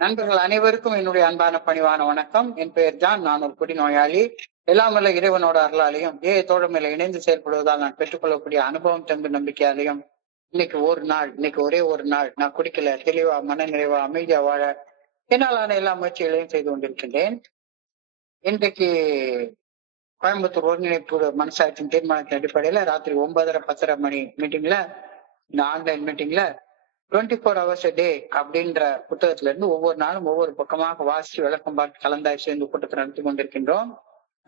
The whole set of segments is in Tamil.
நண்பர்கள் அனைவருக்கும் என்னுடைய அன்பான பணிவான வணக்கம். என் பெயர் ஜான். நான் ஒரு குடிநோயாளி. எல்லாமல்ல இறைவனோட அருளாலையும் தோழமையில இணைந்து செயல்படுவதால் நான் பெற்றுக்கொள்ளக்கூடிய அனுபவம் தெம்பு நம்பிக்கையாலையும் இன்னைக்கு ஒரே ஒரு நாள் நான் குடிக்கல, தெளிவா மன நிறைவா அமைதியா வாழ என்னாலான எல்லா முயற்சிகளையும் செய்து கொண்டிருக்கின்றேன். இன்றைக்கு கோயம்புத்தூர் ஒருங்கிணைப்பு மனசாட்சியின் தீர்மானத்தின் அடிப்படையில ராத்திரி 9:30 மணி மீட்டிங்ல, இந்த ஆன்லைன் மீட்டிங்ல 24 hours a day அப்படின்ற புத்தகத்துல இருந்து ஒவ்வொரு நாளும் ஒவ்வொரு பக்கமாக வாசித்து விளக்கம் பார்த்து கலந்தாய் சேர்ந்து கூட்டத்தை நடத்தி கொண்டிருக்கின்றோம்.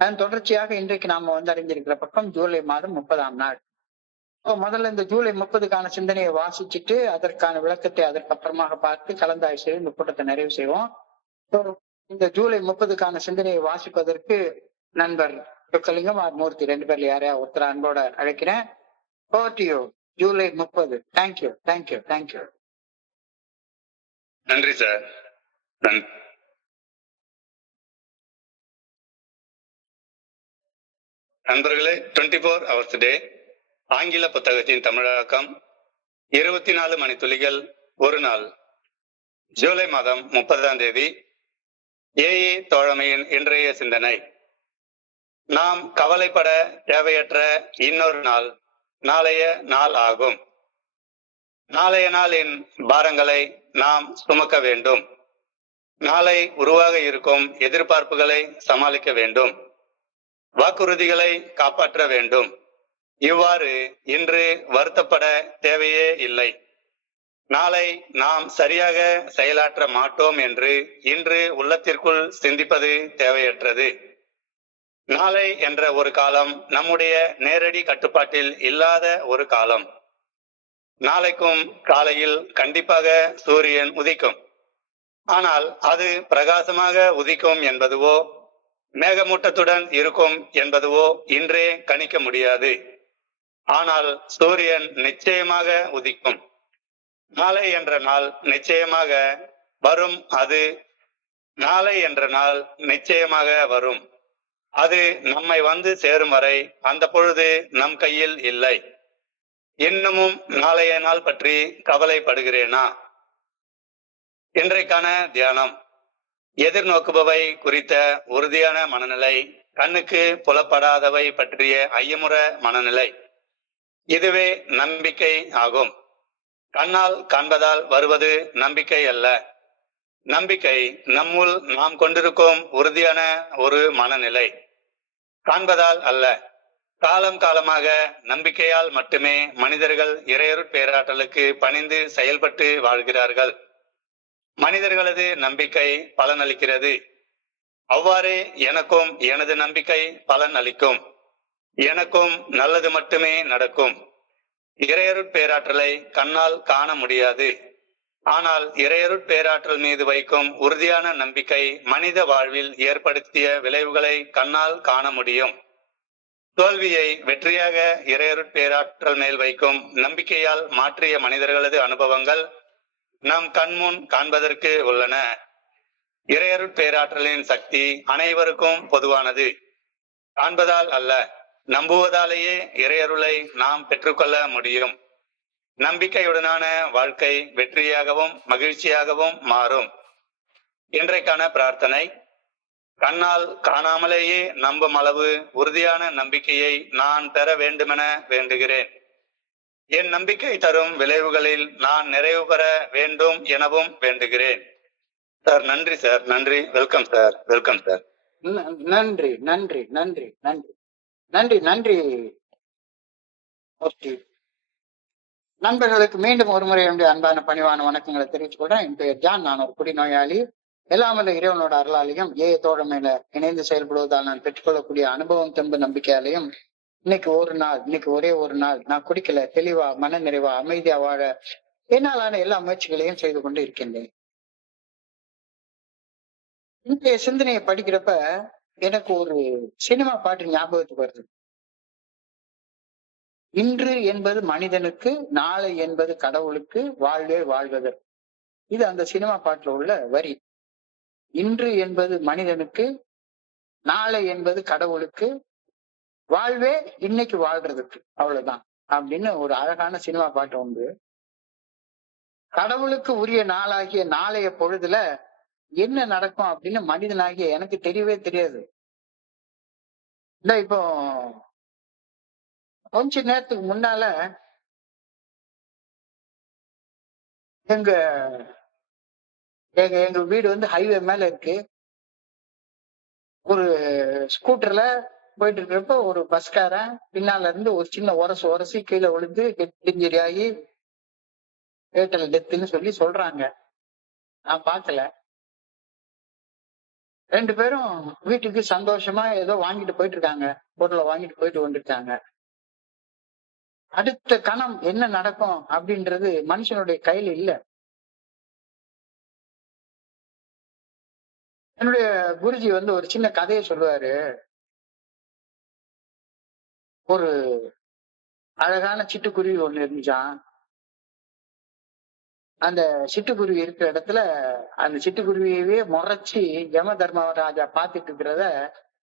அதன் தொடர்ச்சியாக இன்றைக்கு நாம அடைஞ்சிருக்கிற பக்கம் ஜூலை மாதம் 30ஆம் நாள். முதல்ல இந்த ஜூலை 30க்கான சிந்தனையை வாசிச்சுட்டு அதற்கான விளக்கத்தை அதற்கு அப்புறமாக பார்த்து கலந்தாய் செய்து இந்த கூட்டத்தை நிறைவு செய்வோம். இந்த ஜூலை 30க்கான சிந்தனையை வாசிப்பதற்கு நண்பர் சொக்கலிங்கம் மூர்த்தி 2 பேர்ல யாரையா ஒருத்தர அன்போட அழைக்கிறேன். ஜூலை 30. தேங்க்யூ. நன்றி சார். நண்பர்களே, 24 hours a day ஆங்கில புத்தகத்தின் தமிழாக்கம் 24 மணித்துளிகள் ஒரு நாள். ஜூலை மாதம் 30ஆம் தேதி. ஏஏ தோழமையின் இன்றைய சிந்தனை. நாம் கவலைப்பட தேவையற்ற இன்னொரு நாள் நாளைய நாள் ஆகும். நாளைய நாளின் பாரங்களை நாம் சுமக்க வேண்டும். நாளை உருவாக இருக்கும் எதிர்பார்ப்புகளை சமாளிக்க வேண்டும். வாக்குறுதிகளை காப்பாற்ற வேண்டும். இவ்வாறு இன்று வருத்தப்பட தேவையே இல்லை. நாளை நாம் சரியாக செயலாற்ற மாட்டோம் என்று இன்று உள்ளத்திற்குள் சிந்திப்பது தேவையற்றது. நாளை என்ற ஒரு காலம் நம்முடைய நேரடி கட்டுப்பாட்டில் இல்லாத ஒரு காலம். நாளைக்கும் காலையில் கண்டிப்பாக சூரியன் உதிக்கும். ஆனால் அது பிரகாசமாக உதிக்கும் என்பதுவோ மேகமூட்டத்துடன் இருக்கும் என்பதுவோ இன்றே கணிக்க முடியாது. ஆனால் சூரியன் நிச்சயமாக உதிக்கும். நாளை என்ற நாள் நிச்சயமாக வரும். நாளை என்ற நாள் நிச்சயமாக வரும். அது நம்மை சேரும் வரை அந்த பொழுது நம் கையில் இல்லை. இன்னமும் நாளைய நாள் பற்றி கவலைப்படுகிறேனா? இன்றைக்கான தியானம். எதிர்நோக்குபவை குறித்த உறுதியான மனநிலை, கண்ணுக்கு புலப்படாதவை பற்றிய ஐயமுற மனநிலை, இதுவே நம்பிக்கை ஆகும். கண்ணால் காண்பதால் வருவது நம்பிக்கை அல்ல. நம்பிக்கை நம்முள் நாம் கொண்டிருக்கும் உறுதியான ஒரு மனநிலை, காண்பதால் அல்ல. காலம் காலமாக நம்பிக்கையால் மட்டுமே மனிதர்கள் இறையருட் பேராற்றலுக்கு பணிந்து செயல்பட்டு வாழ்கிறார்கள். மனிதர்களது நம்பிக்கை பலனளிக்கிறது. அவ்வாறே எனக்கும் எனது நம்பிக்கை பலன் அளிக்கும். எனக்கும் நல்லது மட்டுமே நடக்கும். இறையருட் பேராற்றலை கண்ணால் காண முடியாது. ஆனால் இறையருட் பேராற்றல் மீது வைக்கும் உறுதியான நம்பிக்கை மனித வாழ்வில் ஏற்படுத்திய விளைவுகளை கண்ணால் காண முடியும். தோல்வியை வெற்றியாக இறையருட் பேராற்றல் மேல் வைக்கும் நம்பிக்கையால் மாற்றிய மனிதர்களது அனுபவங்கள் நம் கண்முன் காண்பதற்கு உள்ளன. இறையருட் பேராற்றலின் சக்தி அனைவருக்கும் பொதுவானது. காண்பதால் அல்ல, நம்புவதாலேயே இறையருளை நாம் பெற்றுக்கொள்ள முடியும். நம்பிக்கையுடனான வாழ்க்கை வெற்றியாகவும் மகிழ்ச்சியாகவும் மாறும். இன்றைக்கான பிரார்த்தனை. கண்ணால் காணாமலேயே நம்பும் அளவு உறுதியான நம்பிக்கையை நான் பெற வேண்டுமென வேண்டுகிறேன். என் நம்பிக்கை தரும் விளைவுகளில் நான் நிறைவு பெற வேண்டும் எனவும் வேண்டுகிறேன். சார், நன்றி சார். நன்றி. Welcome sir. Welcome sir. நன்றி நன்றி நன்றி நன்றி நன்றி நன்றி. நண்பர்களுக்கு மீண்டும் ஒரு முறை என்னுடைய அன்பான பணிவான வணக்கங்களை தெரிவித்துக் கொள்றேன். என் பெயர் ஜான். நான் ஒரு குடிநோயாளி. எல்லாமல்ல இறைவனோட அருளாலையும் தோழமையில இணைந்து செயல்படுவதால் நான் பெற்றுக்கொள்ளக்கூடிய அனுபவம் தெம்பு நம்பிக்கையாலையும் இன்னைக்கு ஒரே ஒரு நாள் நான் குடிக்கல, தெளிவா மன நிறைவா அமைதியா வாழ என்னாலான எல்லா முயற்சிகளையும் செய்து கொண்டு இருக்கின்றேன். இன்றைய சிந்தனையை படிக்கிறப்ப எனக்கு ஒரு சினிமா பாட்டு ஞாபகத்துக்கு வருது. இன்று என்பது மனிதனுக்கு, நாளை என்பது கடவுளுக்கு, வாழ்வே வாழ்வதற்கு. இது அந்த சினிமா பாட்டுல உள்ள வரி. இன்று என்பது மனிதனுக்கு, நாளை என்பது கடவுளுக்கு, வாழ்வே இன்னைக்கு வாழ்றதுக்கு, அவ்வளவுதான் அப்படின்னு ஒரு அழகான சினிமா பாட்டு உண்டு. கடவுளுக்கு உரிய நாளாகிய நாளைய பொழுதுல என்ன நடக்கும் அப்படின்னு மனிதனாகிய எனக்கு தெரியவே தெரியாது. இல்ல இப்போ கொஞ்ச நேரத்துக்கு முன்னால எங்க எங்க எங்க வீடு வந்து ஹைவே மேல இருக்கு. ஒரு ஸ்கூட்டர்ல போயிட்டு இருக்கிறப்ப ஒரு பஸ்காரன் பின்னால இருந்து ஒரு சின்ன உரசு உரசி கீழே விழுந்து ஹெட் இன்ஜுரி ஆகி ஏர்டெல் டெத்துன்னு சொல்லி சொல்றாங்க. நான் பார்க்கல. 2 பேரும் வீட்டுக்கு சந்தோஷமா ஏதோ வாங்கிட்டு போயிட்டு இருக்காங்க. பொருளை வாங்கிட்டு போயிட்டு வந்துருக்காங்க. அடுத்த கணம் என்ன நடக்கும் அப்படின்றது மனுஷனுடைய கையில இல்ல. என்னுடைய குருஜி வந்து ஒரு சின்ன கதையை சொல்லுவாரு. ஒரு அழகான சிட்டுக்குருவி ஒண்ணு இருந்துச்சாம். அந்த சிட்டுக்குருவி இருக்கிற இடத்துல அந்த சிட்டுக்குருவியவே முறைச்சு யம தர்மராஜா பாத்துட்டு இருக்கிறத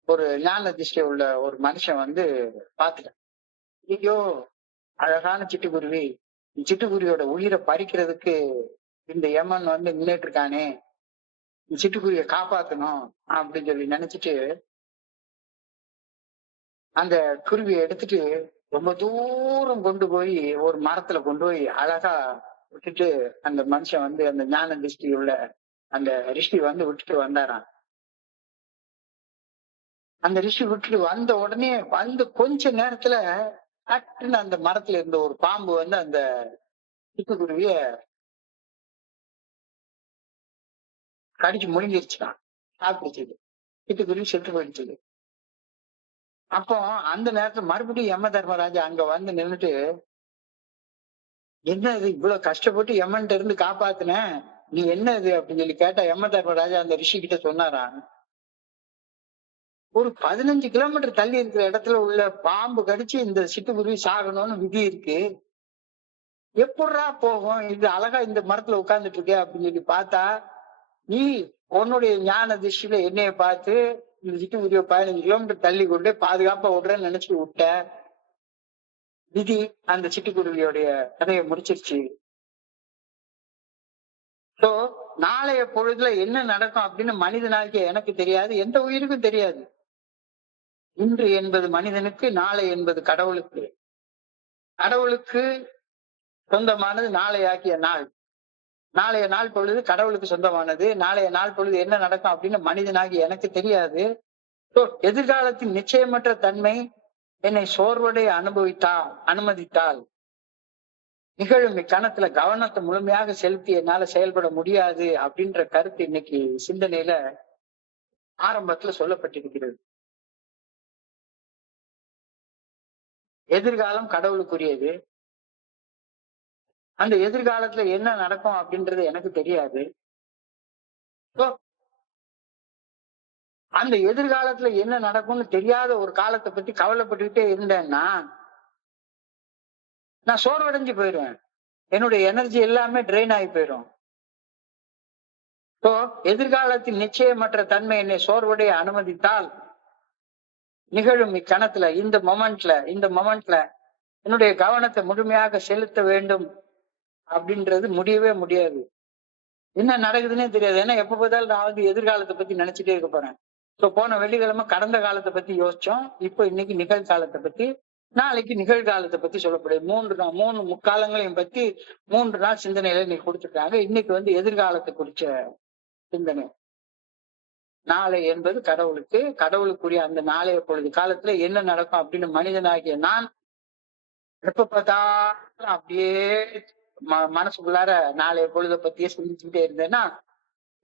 ஒரு ஞான திஷ்டி உள்ள ஒரு மனுஷன் வந்து பாத்துட்டான். ஐயோ, அழகான சிட்டுக்குருவி, சிட்டுக்குருவியோட உயிரை பறிக்கிறதுக்கு இந்த யமன் வந்து நின்னுட்டு இருக்கானே, சிட்டுக்குருவியை காப்பாத்தணும் அப்படின்னு சொல்லி நினைச்சிட்டு அந்த குருவியை எடுத்துட்டு ரொம்ப தூரம் கொண்டு போய் ஒரு மரத்துல கொண்டு போய் அழகா விட்டுட்டு அந்த மனுஷன் வந்து அந்த ஞான திருஷ்டி உள்ள அந்த ரிஷி வந்து விட்டுட்டு வந்தாராம். அந்த ரிஷி விட்டுட்டு வந்த உடனே வந்து கொஞ்ச நேரத்துல டக்குன்னு அந்த மரத்துல இருந்த ஒரு பாம்பு வந்து அந்த சிட்டுக்குருவிய கடிச்சு முழுங்கிருச்சுதான், சாப்பிடுச்சு. சிட்டுக்குருவி செத்து போயிடுச்சு. அப்போ அந்த நேரத்துல மறுபடியும் யம தர்மராஜா அங்க வந்து நின்னுட்டு, என்ன இது இவ்வளவு கஷ்டப்பட்டு யமன்ட்ட இருந்து காப்பாத்துன, நீ என்ன இது அப்படின்னு சொல்லி கேட்டா யம தர்மராஜா அந்த ரிஷி கிட்ட சொன்னாராம், ஒரு 15 கிலோமீட்டர் தள்ளி இருக்கிற இடத்துல உள்ள பாம்பு கடிச்சு இந்த சிட்டுக்குருவி சாகணும்னு விதி இருக்கு. எப்படிரா போகும் இது, அழகா இந்த மரத்துல உட்கார்ந்துட்டு இருக்க அப்படின்னு சொல்லி பார்த்தா, நீ உன்னுடைய ஞான திருஷ்டியில என்னைய பார்த்து இந்த சிட்டுக்குருவிய 15 கிலோமீட்டர் தள்ளி கொண்டு பாதுகாப்பா விடுறேன்னு நினைச்சிட்டு விட்ட. விதி அந்த சிட்டுக்குருவியோடைய கதையை முடிச்சிருச்சு. சோ நாளைய பொழுதுல என்ன நடக்கும் அப்படின்னு மனிதனாகிய எனக்கு தெரியாது, எந்த உயிருக்கும் தெரியாது. இன்று என்பது மனிதனுக்கு, நாளை என்பது கடவுளுக்கு. கடவுளுக்கு சொந்தமானது நாளையாகிய நாள். நாளைய நாள் பொழுது கடவுளுக்கு சொந்தமானது. நாளைய நாள் பொழுது என்ன நடக்கும் அப்படின்னு மனிதனாகி எனக்கு தெரியாது. எதிர்காலத்தின் நிச்சயமற்ற தன்மை என்னை சோர்வடைய அனுமதித்தால் நிகழும் இக்கணத்துல கவனத்தை முழுமையாக செலுத்தி என்னால செயல்பட முடியாது அப்படின்ற கருத்து இன்னைக்கு சிந்தனையில ஆரம்பத்துல சொல்லப்பட்டிருக்கிறது. எதிர்காலம் கடவுளுக்குரியது. அந்த எதிர்காலத்துல என்ன நடக்கும் அப்படின்றது எனக்கு தெரியாது. அந்த எதிர்காலத்துல என்ன நடக்கும்னு தெரியாத ஒரு காலத்தை பத்தி கவலைப்பட்டுக்கிட்டே இருந்தேன்னா நான் சோர்வடைஞ்சு போயிடுவேன். என்னுடைய எனர்ஜி எல்லாமே ட்ரெயின் ஆகி போயிடும். எதிர்காலத்தின் நிச்சயமற்ற தன்மை என்னை சோர்வடைய அனுமதித்தால் நிகழும் இக்கணத்துல இந்த மொமெண்ட்ல என்னுடைய கவனத்தை முழுமையாக செலுத்த வேண்டும் அப்படின்றது முடியவே முடியாது. என்ன நடக்குதுன்னே தெரியாது. ஏன்னா எப்ப பார்த்தாலும் நான் வந்து எதிர்காலத்தை பத்தி நினைச்சிட்டே இருக்க போறேன். போன வெள்ளிக்கிழமை கடந்த காலத்தை பத்தி யோசிச்சோம். இப்போ இன்னைக்கு நிகழ்காலத்தை பத்தி, நாளைக்கு நிகழ்காலத்தை பத்தி சொல்லப்படுது. மூணு முக்காலங்களையும் பத்தி 3 நாள் சிந்தனையில இன்னைக்கு கொடுத்துருக்காங்க. இன்னைக்கு வந்து எதிர்காலத்தை குறிச்ச சிந்தனை. நாளை என்பது கடவுளுக்கு, கடவுளுக்குரிய அந்த நாளைய பொழுது காலத்துல என்ன நடக்கும் அப்படின்னு மனிதனாகிய நான் எப்ப பார்த்தாலும் அப்படியே மனசுக்குள்ளார நாளைய பொழுதை பத்தியே சிந்திச்சுக்கிட்டே இருந்தேன்னா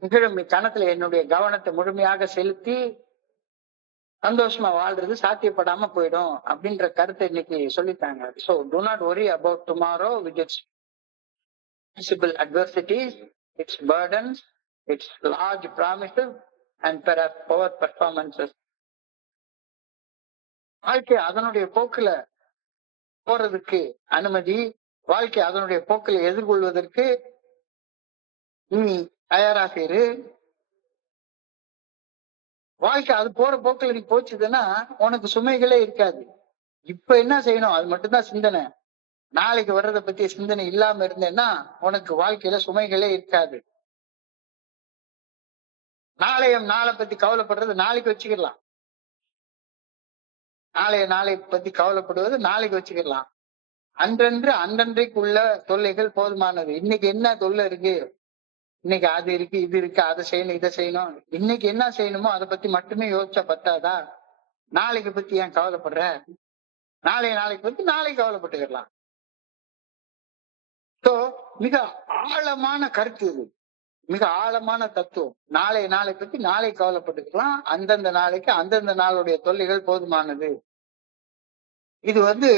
நிகழும் இக்கணத்துல என்னுடைய கவனத்தை முழுமையாக செலுத்தி சந்தோஷமா வாழ்றது சாத்தியப்படாம போயிடும் அப்படின்ற கருத்தை இன்னைக்கு சொல்லிட்டாங்க. So do not worry about tomorrow with its visible adversities, its burdens, its large promises and perhaps poor performances. வாழ்க்கை அதனுடைய போக்குல போறதுக்கு அனுமதி, வாழ்க்கை அதனுடைய போக்கில் எதிர்கொள்வதற்கு நீ தயாராக இரு. வாழ்க்கை அது போற போக்கில் நீ போச்சுதுன்னா உனக்கு சுமைகளே இருக்காது. இப்ப என்ன செய்யணும் அது மட்டும்தான் சிந்தனை. நாளைக்கு வர்றதை பத்திய சிந்தனை இல்லாம இருந்தேன்னா உனக்கு வாழ்க்கையில சுமைகளே இருக்காது. நாளை பத்தி கவலைப்படுறது நாளைக்கு வச்சுக்கலாம். நாளை பத்தி கவலைப்படுவது நாளைக்கு வச்சுக்கலாம். அன்றன்றைக்குள்ள தொல்லைகள் போதுமானது. இன்னைக்கு என்ன தொல்லை இருக்கு, இன்னைக்கு அது இருக்கு, இது இருக்கு, அதை செய்யணும், இதை செய்யணும். இன்னைக்கு என்ன செய்யணுமோ அதை பத்தி மட்டுமே யோசிச்சா பத்தாதா? நாளைக்கு பத்தி ஏன் கவலைப்படுற? நாளைக்கு பத்தி நாளைக்கு கவலைப்பட்டுக்கலாம். சோ மிக ஆழமான கருத்து இது, மிக ஆழமான தத்துவம். நாளை பத்தி நாளை கவலைப்பட்டுக்கலாம். அந்தந்த நாளைக்கு அந்தந்த நாளுடைய தொல்லைகள் போதுமானது. இது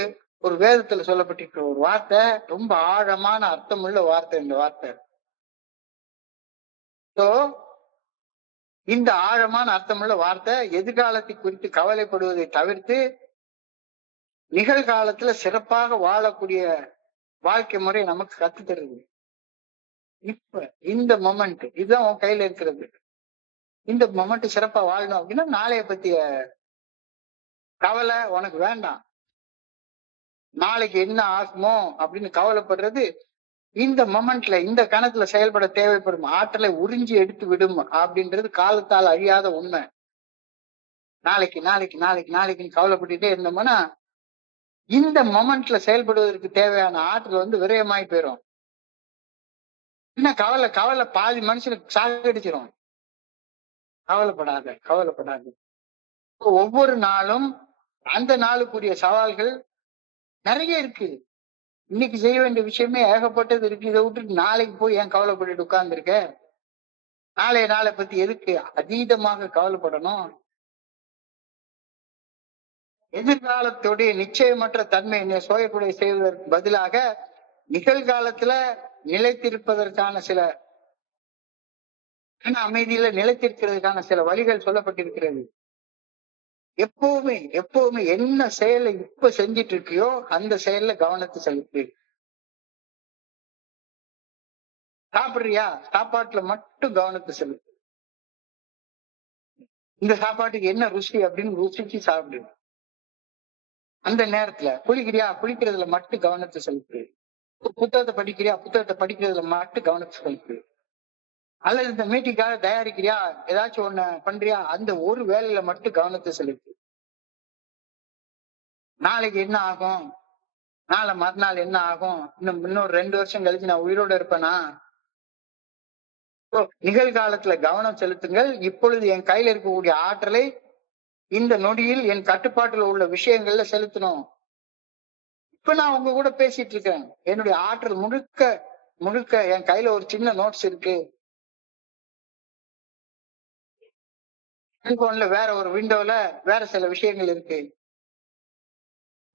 ஒரு வேதத்துல சொல்லப்பட்டிருக்கிற ஒரு வார்த்தை, ரொம்ப ஆழமான அர்த்தமுள்ள வார்த்தை இந்த வார்த்தை. சோ இந்த ஆழமான அர்த்தமுள்ள வார்த்தை எதிர்காலத்தை குறித்து கவலைப்படுவதை தவிர்த்து நிகழ்காலத்துல சிறப்பாக வாழக்கூடிய வாழ்க்கை முறை நமக்கு கத்து தருது. இப்ப இந்த மொமெண்ட் இதுதான் உன் கையில இருக்கிறது. இந்த மொமெண்ட் சிறப்பா வாழணும் அப்படின்னா நாளைய பத்திய கவலை உனக்கு வேண்டாம். நாளைக்கு என்ன ஆகுமோ அப்படின்னு கவலைப்படுறது இந்த மொமெண்ட்ல, இந்த கணத்துல செயல்பட தேவைப்படும் ஆற்றலை உறிஞ்சி எடுத்து விடும் அப்படின்றது காலத்தால் அழியாத உண்மை. நாளைக்குன்னு கவலைப்பட்டுட்டே இருந்தோம்னா இந்த மொமெண்ட்ல செயல்படுவதற்கு தேவையான ஆற்றல் விரயமாய் போயிடும். என்ன கவலை பாதி மனுஷனுக்கு சாகடிச்சிடும். கவலைப்படாத. ஒவ்வொரு நாளும் அந்த நாளுக்குரிய சவால்கள் நிறைய இருக்கு. இன்னைக்கு செய்ய வேண்டிய விஷயமே ஏகப்பட்டது இருக்கு. இதை விட்டுட்டு நாளைக்கு போய் ஏன் கவலைப்பட்டு உட்கார்ந்து இருக்க? நாளை பத்தி எதுக்கு அதீதமாக கவலைப்படணும்? எதிர்காலத்துடைய நிச்சயமற்ற தன்மை என்னை சோயக்குடை செய்வதற்கு பதிலாக நிகழ்காலத்துல நிலைத்திருப்பதற்கான சில அமைதியில நிலைத்திருக்கிறதுக்கான சில வழிகள் சொல்லப்பட்டிருக்கிறது. எப்பவுமே என்ன செயலை இப்ப செஞ்சிட்டு இருக்கியோ அந்த செயல்ல கவனத்தை செலுத்து. சாப்பிடுறியா, சாப்பாட்டுல மட்டும் கவனத்தை செலுத்து. இந்த சாப்பாட்டுக்கு என்ன ருசி அப்படின்னு ருசிச்சு சாப்பிடு. அந்த நேரத்துல குளிக்கிறியா, குளிக்கிறதுல மட்டும் கவனத்தை செலுத்து. புத்தகத்தை படிக்கிறியா, புத்தகத்தை படிக்கிறதுல மட்டும் கவனத்தை செலுத்து. அல்லது இந்த மீட்டிங்காக தயாரிக்கிறியா, ஏதாச்சும் ஒண்ணு பண்றியா, அந்த ஒரு வேலையில மட்டும் கவனத்தை செலுத்து. நாளைக்கு என்ன ஆகும், நாளை மறுநாள் என்ன ஆகும், இன்னொரு 2 வருஷம் கழிச்சு நான் உயிரோட இருப்பேனா? நிகழ்காலத்துல கவனம் செலுத்துங்கள். இப்பொழுது என் கையில இருக்கக்கூடிய ஆற்றலை இந்த நொடியில் என் கட்டுப்பாட்டுல உள்ள விஷயங்கள்ல செலுத்தணும். இப்ப நான் உங்க கூட பேசிட்டு இருக்கேன். என்னுடைய ஆற்றல் முழுக்க என் கையில ஒரு சின்ன நோட்ஸ் இருக்கு. செல்போன்ல வேற ஒரு விண்டோல வேற சில விஷயங்கள் இருக்கு.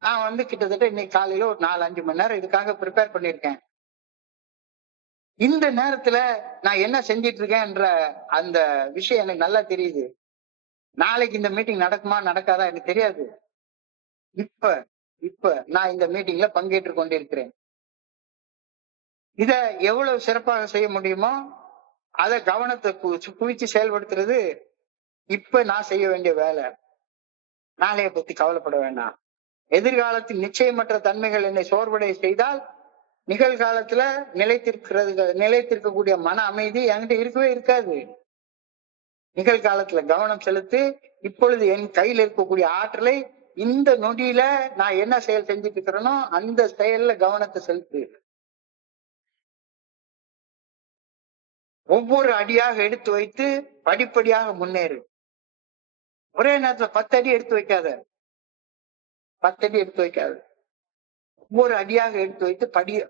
நான் கிட்டத்தட்ட இன்னைக்கு காலையில ஒரு 4-5 மணி நேரம் இதுக்காக ப்ரிப்பேர் பண்ணிருக்கேன். இந்த நேரத்துல நான் என்ன செஞ்சிட்டு இருக்கேன்ற அந்த விஷயம் எனக்கு நல்லா தெரியுது. நாளைக்கு இந்த மீட்டிங் நடக்குமா நடக்காதா எனக்கு தெரியாது. இப்ப நான் இந்த மீட்டிங்ல பங்கேற்று கொண்டிருக்கிறேன். இத எவ்வளவு சிறப்பாக செய்ய முடியுமோ அத கவனத்தை குவிச்சு செயல்படுத்துறது இப்ப நான் செய்ய வேண்டிய வேலை. நாளைய பத்தி கவலைப்பட வேண்டாம். எதிர்காலத்தில் நிச்சயமற்ற தன்மைகள் என்னை சோர்வடைய செய்தால் நிகழ்காலத்துல நிலைத்திருக்கக்கூடிய மன அமைதி என்கிட்ட இருக்கவே இருக்காது. நிகழ்காலத்துல கவனம் செலுத்து. இப்பொழுது என் கையில் இருக்கக்கூடிய ஆற்றலை இந்த நொடியில நான் என்ன செயல் செஞ்சுட்டு இருக்கிறேனோ அந்த செயல்ல கவனத்தை செலுத்து. ஒவ்வொரு அடியாக எடுத்து வைத்து படிப்படியாக முன்னேறு. ஒரே நேரத்துல 10 அடி எடுத்து வைக்காத. ஒவ்வொரு அடியாக எடுத்து வைத்து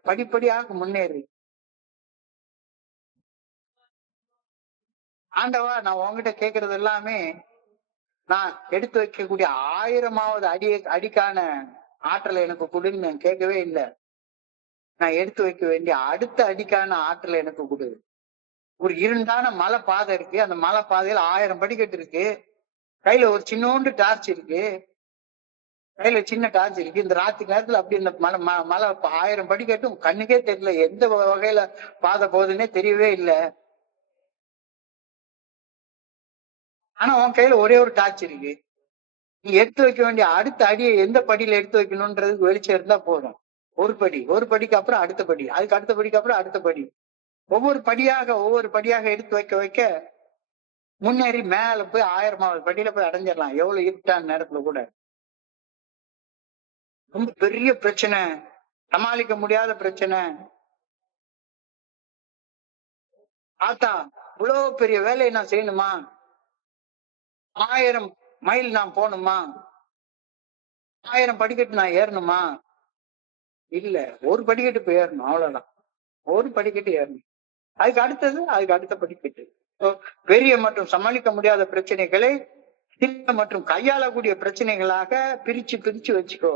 படிப்படியாக முன்னேறு. ஆண்டவா, நான் உங்ககிட்ட கேட்கறது எல்லாமே நான் எடுத்து வைக்கக்கூடிய 1000வது அடிக்கான ஆற்றலை எனக்கு கொடுன்னு நான் கேட்கவே இல்லை. நான் எடுத்து வைக்க வேண்டிய அடுத்த அடிக்கான ஆற்றலை எனக்கு கொடு. ஒரு இருண்டான மலை பாதை இருக்கு. அந்த மலை பாதையில 1000 படிக்கட்டு இருக்கு. கையில ஒரு சின்னோண்டு டார்ச் இருக்கு. இந்த ராத்திரி நேரத்துல அப்படி இந்த மலை 1000 படிக்கட்டும் கண்ணுக்கே தெரியல. எந்த வகையில பாதை போகுதுன்னே தெரியவே இல்லை. ஆனா உன் கையில ஒரே ஒரு டார்ச் இருக்கு. நீ எடுத்து வைக்க வேண்டிய அடுத்த அடியை எந்த படியில எடுத்து வைக்கணும்ன்றதுக்கு வெளிச்சம் இருந்தா போதும். ஒரு படிக்கு அப்புறம் அடுத்த படி, அதுக்கு அடுத்த படிக்கு அப்புறம் அடுத்த படி, ஒவ்வொரு படியாக எடுத்து வைக்க முன்னேறி மேல போய் 1000வது படியில போய் அடைஞ்சிடலாம், எவ்வளவு இருட்டான நேரத்துல கூட. ரொம்ப பெரிய பிரச்சனை, சமாளிக்க முடியாத பிரச்சனை. ஆத்தா, இவ்வளவு பெரிய வேலையை நான் செய்யணுமா? 1000 மைல் நான் போகணுமா? 1000 படிக்கட்டு நான் ஏறணுமா? இல்ல, ஒரு படிக்கட்டு போய் ஏறணும், அவ்வளவுதான். ஒரு படிக்கட்டு ஏறணும். அதுக்கு அடுத்தது, அதுக்கு அடுத்த படிக்கட்டு. பெரிய மற்றும் சமாளிக்க முடியாத பிரச்சனைகளை சின்ன மற்றும் கையாளக்கூடிய பிரச்சனைகளாக பிரிச்சு பிரிச்சு வச்சுக்கோ.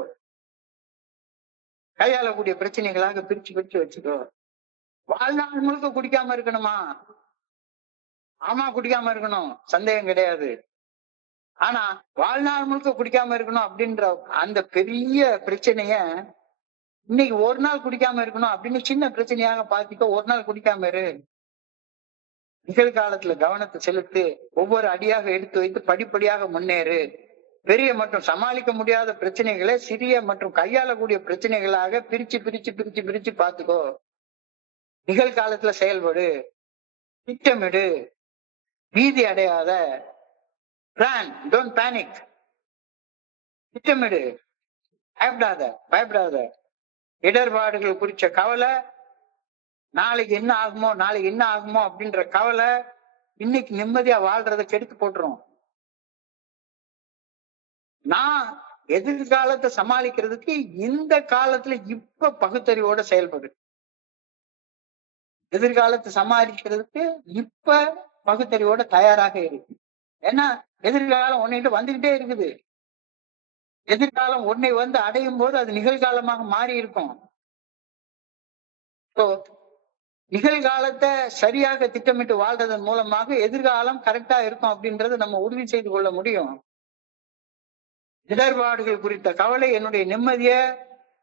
கையாளக்கூடிய பிரச்சனைகளாக பிரிச்சு பிரிச்சு வச்சுக்கோ. வாழ்நாள் முழுக்க குடிக்காம இருக்கணுமா? ஆமா, குடிக்காம இருக்கணும், சந்தேகம் கிடையாது. ஆனா வாழ்நாள் முழுக்க குடிக்காம இருக்கணும் அப்படின்ற அந்த பெரிய பிரச்சனைய இன்னைக்கு ஒரு நாள் குடிக்காம இருக்கணும் அப்படின்னு சின்ன பிரச்சனையாக பார்த்துக்க. ஒரு நாள் குடிக்காம இரு, நிகழ்காலத்துல கவனத்தை செலுத்து, ஒவ்வொரு அடியாக எடுத்து வைத்து படிப்படியாக முன்னேறு. பெரிய மற்றும் சமாளிக்க முடியாத பிரச்சனைகளை சிறிய மற்றும் கையாளக்கூடிய பிரச்சனைகளாக பிரிச்சு பிரிச்சு பிரிச்சு பிரிச்சு பார்த்துக்கோ. நிகழ்காலத்துல செயல்படு, திட்டமிடு, பீதி அடையாத. Plan, don't panic. திட்டமிடு, பயப்படாத பயப்படாத. இடர்பாடுகள் குறிச்ச கவலை, நாளைக்கு என்ன ஆகுமோ நாளைக்கு என்ன ஆகுமோ அப்படின்ற கவலை இன்னைக்கு நிம்மதியா வாழ்றதை கெடுத்து போட்டுரும். நான் எதிர்காலத்தை சமாளிக்கிறதுக்கு இந்த காலத்துல இப்ப பகுத்தறிவோட செயல்படு. எதிர்காலத்தை சமாளிக்கிறதுக்கு இப்ப பகுத்தறிவோட தயாராக இருக்கு. ஏன்னா எதிர்காலம் ஒன்னிட்டு வந்துகிட்டே இருக்குது. எதிர்காலம் ஒன்னை வந்து அடையும் போது அது நிகழ்காலமாக மாறி இருக்கும். நிகழ்காலத்தை சரியாக திட்டமிட்டு வாழ்றதன் மூலமாக எதிர்காலம் கரெக்டா இருக்கும் அப்படின்றத நம்ம உறுதி செய்து கொள்ள முடியும். இடர்பாடுகள் குறித்த கவலை என்னுடைய நிம்மதிய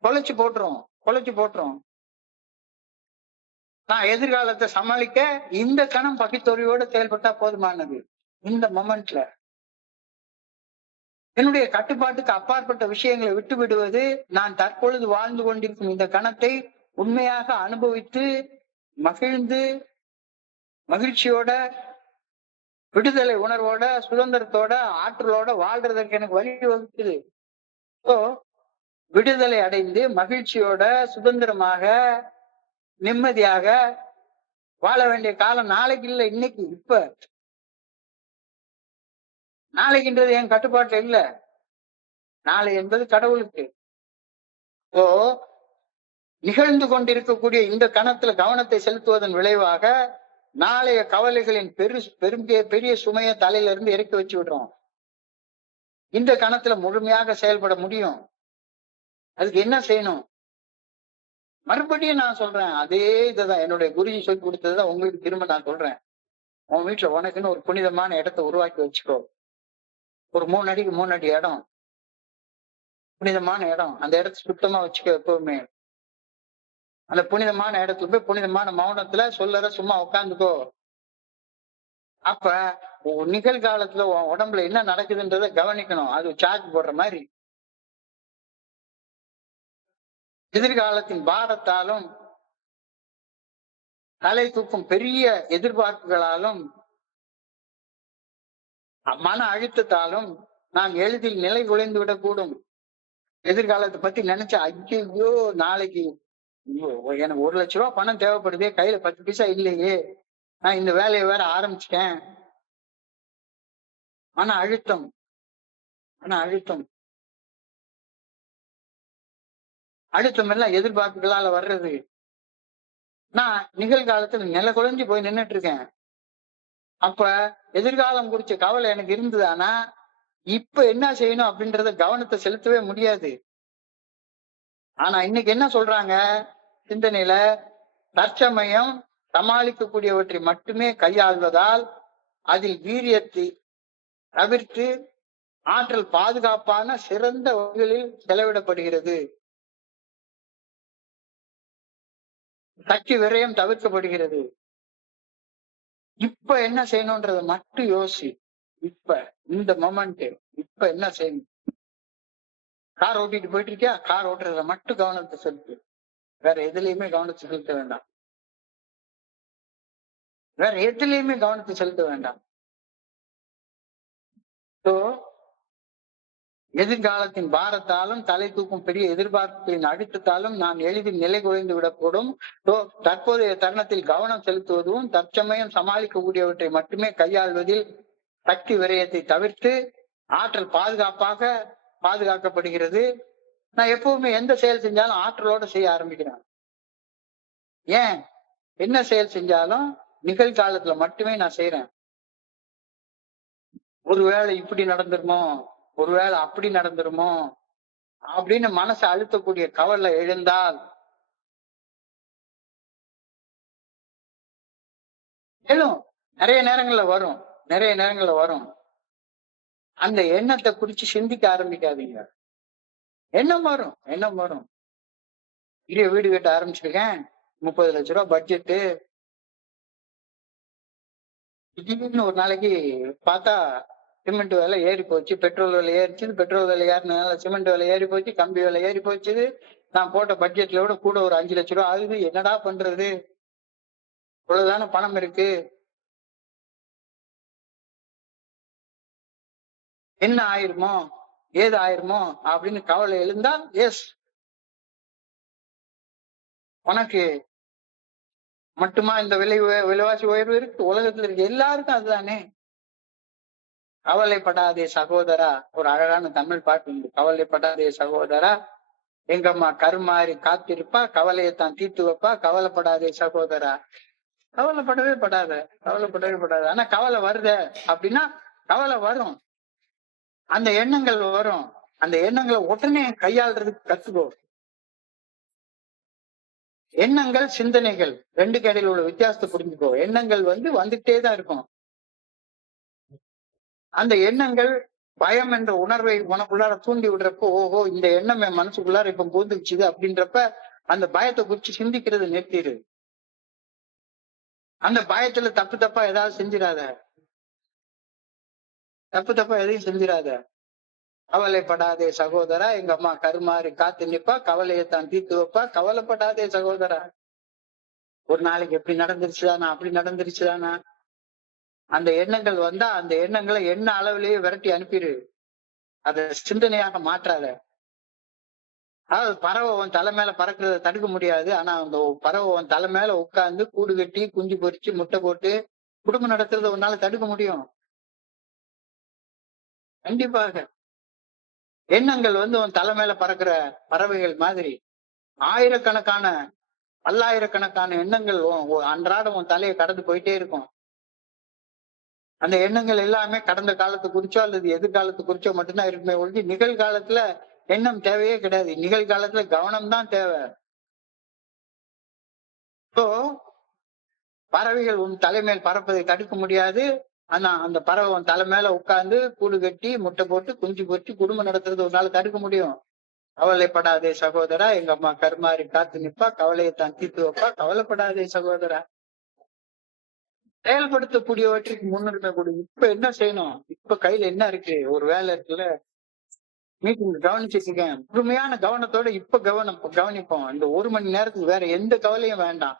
குலைச்சு போட்டுரும். நான் எதிர்காலத்தை சமாளிக்க இந்த கணம் பகுத்தறிவோட செயல்பட்டா போதுமானது. இந்த மொமெண்ட்ல என்னுடைய கட்டுப்பாட்டுக்கு அப்பாற்பட்ட விஷயங்களை விட்டு விடுவது, நான் தற்பொழுது வாழ்ந்து கொண்டிருக்கும் இந்த கணத்தை உண்மையாக அனுபவித்து மகிழ்ந்து மகிழ்ச்சியோட விடுதலை உணர்வோட சுதந்திரத்தோட ஆற்றலோட வாழ்றதற்கு எனக்கு வழி வகுக்குது. விடுதலை அடைந்து மகிழ்ச்சியோட சுதந்திரமாக நிம்மதியாக வாழ வேண்டிய காலம் நாளைக்கு இல்லை, இன்னைக்கு இப்ப. நாளைக்குன்றது என் கட்டுப்பாட்டுல இல்ல, நாளை என்பது கடவுளுக்கு. நிகழ்ந்து கொண்டிருக்கக்கூடிய இந்த கணத்துல கவனத்தை செலுத்துவதன் விளைவாக நாளைய கவலைகளின் பெரிய சுமைய தலையில இருந்து இறக்கி வச்சு விடுறோம். இந்த கணத்துல முழுமையாக செயல்பட முடியும். அதுக்கு என்ன செய்யணும்? மறுபடியும் நான் சொல்றேன், அதே இதுதான் என்னுடைய குருஜி சொல்லி கொடுத்ததுதான் உங்களுக்கு திரும்ப நான் சொல்றேன். உன் வீட்டுல உனக்குன்னு ஒரு புனிதமான இடத்தை உருவாக்கி வச்சுக்கோ. ஒரு 3 அடிக்கு 3 அடி இடம், புனிதமான இடம். அந்த இடத்த சுத்தமா வச்சுக்க எப்பவுமே. அந்த புனிதமான இடத்துல போய் புனிதமான மௌனத்துல சொல்லற சும்மா உட்காந்துக்கோ. அப்ப நிகழ்காலத்துல உன் உடம்புல என்ன நடக்குதுன்றத கவனிக்கணும். அது சார்ஜ் போடுற மாதிரி. எதிர்காலத்தின் பாரத்தாலும் தலை தூக்கும் பெரிய எதிர்பார்ப்புகளாலும் மன அழுத்தத்தாலும் நாம் எளிதில் நிலை குலைந்து விடக்கூடும். எதிர்காலத்தை பத்தி நினைச்சா ஐயோ நாளைக்கு எனக்கு 1 லட்ச ரூபாய் பணம் தேவைப்படுதே, கையில 10 பைசா இல்லையே, நான் இந்த வேலையை வேற ஆரம்பிச்சிட்டேன். மன அழுத்தம் எல்லாம் எதிர்பார்ப்புகளால வர்றது. நான் நிகழ்காலத்துல நில குலைஞ்சு போய் நின்னுட்டு இருக்கேன். அப்ப எதிர்காலம் குறிச்ச கவலை எனக்கு இருந்ததானா இப்ப என்ன செய்யணும் அப்படின்றத கவனத்தை செலுத்தவே முடியாது. ஆனா இன்னைக்கு என்ன சொல்றாங்க சிந்தனையில, தற்சமயம் சமாளிக்கக்கூடியவற்றை மட்டுமே கையாள்வதால் அதில் வீரியத்தை தவிர்த்து ஆற்றல் பாதுகாப்பான சிறந்த வழிகளில் செலவிடப்படுகிறது. சக்தி விரயம் தவிர்க்கப்படுகிறது. இப்ப என்ன செய்யணும்ன்றத மட்டும் யோசி. இப்ப இந்த மொமெண்ட், இப்ப என்ன செய்யணும்? கார் ஓட்டிட்டு போயிட்டு இருக்கியா, கார் ஓட்டுறதுல மட்டும் கவனத்தை செலுத்து. வேற எதுலையுமே கவனத்தை செலுத்த வேண்டாம். ஸோ எதிர்காலத்தின் பாரத்தாலும் தலை தூக்கும் பெரிய எதிர்பார்ப்புகளின் அழுத்தத்தாலும் நான் எளிதில் நிலை குறைந்து விடக்கூடும். தற்போதைய தருணத்தில் கவனம் செலுத்துவதும் தற்சமயம் சமாளிக்கக்கூடியவற்றை மட்டுமே கையாள்வதில் சக்தி விரயத்தை தவிர்த்து ஆற்றல் பாதுகாக்கப்படுகிறது. நான் எப்பவுமே எந்த செயல் செஞ்சாலும் ஆற்றலோட செய்ய ஆரம்பிக்கிறேன். ஏன் என்ன செயல் செஞ்சாலும் நிகழ்காலத்துல மட்டுமே நான் செய்யறேன். ஒருவேளை இப்படி நடந்துருமோ, ஒருவேளை அப்படி நடந்துருமோ அப்படின்னு மனசை அழுத்தக்கூடிய கவலை எழுந்தால் நிறைய நேரங்கள்ல வரும். அந்த எண்ணத்தை குறிச்சு சிந்திக்க ஆரம்பிக்காதீங்க. எண்ணம் வரும். வீடு கட்ட ஆரம்பிச்சிருக்கேன், 30 லட்ச ரூபாய் பட்ஜெட்டு. திடீர்னு ஒரு நாளைக்கு பார்த்தா சிமெண்ட் விலை ஏறி போச்சு, பெட்ரோல் விலை ஏறிச்சு. பெட்ரோல் விலை ஏறினால சிமெண்ட் விலை ஏறி போச்சு, கம்பி விலை ஏறி போச்சு. நான் போட்ட பட்ஜெட்ல விட கூட ஒரு 5 லட்ச ரூபாய் ஆகுது. என்னடா பண்றது? இவ்வளவுதான பணம் இருக்கு, என்ன ஆயிருமோ ஏது ஆயிருமோ அப்படின்னு கவலை எழுந்தா, எஸ், உனக்கு மட்டுமா இந்த விலைவாசி உயர்வு இருக்கு? உலகத்துல இருக்கு எல்லாருக்கும் அதுதானே. கவலைப்படாதே சகோதரா, ஒரு அழகான தமிழ் பாட்டு உண்டு. கவலைப்படாதே சகோதரா, எங்கம்மா கருமாறி காத்திருப்பா, கவலையைத்தான் தீர்த்து வைப்பா, கவலைப்படாதே சகோதரா. கவலைப்படவே படாத. ஆனா கவலை வருத அப்படின்னா, கவலை வரும், அந்த எண்ணங்கள் வரும். அந்த எண்ணங்களை உடனே கையாளுறதுக்கு கத்துக்கோ. எண்ணங்கள் சிந்தனைகள் ரெண்டுக்கு இடையில உள்ள வித்தியாசத்தை புரிஞ்சுக்கோ. எண்ணங்கள் வந்துட்டே தான் இருக்கும். அந்த எண்ணங்கள் பயம் என்ற உணர்வை உனக்குள்ளார தூண்டி விடுறப்போ, ஓஹோ இந்த எண்ணம் என் மனசுக்குள்ளார இப்ப பூந்துக்குச்சுது அப்படின்றப்ப அந்த பயத்தை குறிச்சு சிந்திக்கிறது நிறுத்திடு. அந்த பயத்துல தப்பா ஏதாவது செஞ்சிடாத. தப்பா எதையும் செஞ்சிடாத. கவலைப்படாதே சகோதரா, எங்க அம்மா கருமாறி காத்து நிப்பா, கவலையைத்தான் தீர்த்து வைப்பா, கவலைப்படாதே சகோதரா. ஒரு நாளைக்கு எப்படி நடந்துருச்சுதானா, அப்படி நடந்துருச்சுதானா, அந்த எண்ணங்கள் வந்தா அந்த எண்ணங்களை எண்ண அளவிலேயே விரட்டி அனுப்பிடு. அதை சிந்தனையாக மாற்றாத. அதாவது பறவை உன் தலை மேல பறக்கிறத தடுக்க முடியாது. ஆனா அந்த பறவை உன் தலை மேல உட்கார்ந்து கூடு கட்டி குஞ்சு பொறிச்சு முட்டை போட்டு குடும்பம் நடத்துறத உன்னால தடுக்க முடியும். கண்டிப்பாக. எண்ணங்கள் உன் தலை மேல பறக்கிற பறவைகள் மாதிரி ஆயிரக்கணக்கான பல்லாயிரக்கணக்கான எண்ணங்கள் அன்றாடம் உன் தலையை கடந்து போயிட்டே இருக்கும். அந்த எண்ணங்கள் எல்லாமே கடந்த காலத்தை குறிச்சோ அல்லது எதிர்காலத்தை குறிச்சோ மட்டும்தான் இருக்குமே ஒழிஞ்சு நிகழ்காலத்துல எண்ணம் தேவையே கிடையாது. நிகழ்காலத்துல கவனம் தான் தேவை. ஸோ பறவைகள் உன் தலைமையில் பறப்பதை தடுக்க முடியாது. ஆனா அந்த பறவை உன் தலை மேல உட்கார்ந்து கூடு கட்டி முட்டை போட்டு குஞ்சு பொறிச்சு குடும்பம் நடத்துறது ஒரு நாள் தடுக்க முடியும். கவலைப்படாதே சகோதரா, எங்க அம்மா கருமாறி காத்து நிப்பா, கவலையைத்தான் தீர்த்து வைப்பா, கவலைப்படாதே சகோதரா. செயல்படுத்தக்கூடியவற்றுக்கு முன்னுரிமை கொடு. இப்ப என்ன செய்யணும்? இப்ப கையில என்ன இருக்கு? ஒரு வேலை இருக்குல்ல, மீட்டிங் கவனிச்சிருக்கேன். முழுமையான கவனத்தோட இப்ப கவனிப்போம். இந்த 1 மணி நேரத்துக்கு வேற எந்த கவலையும் வேண்டாம்.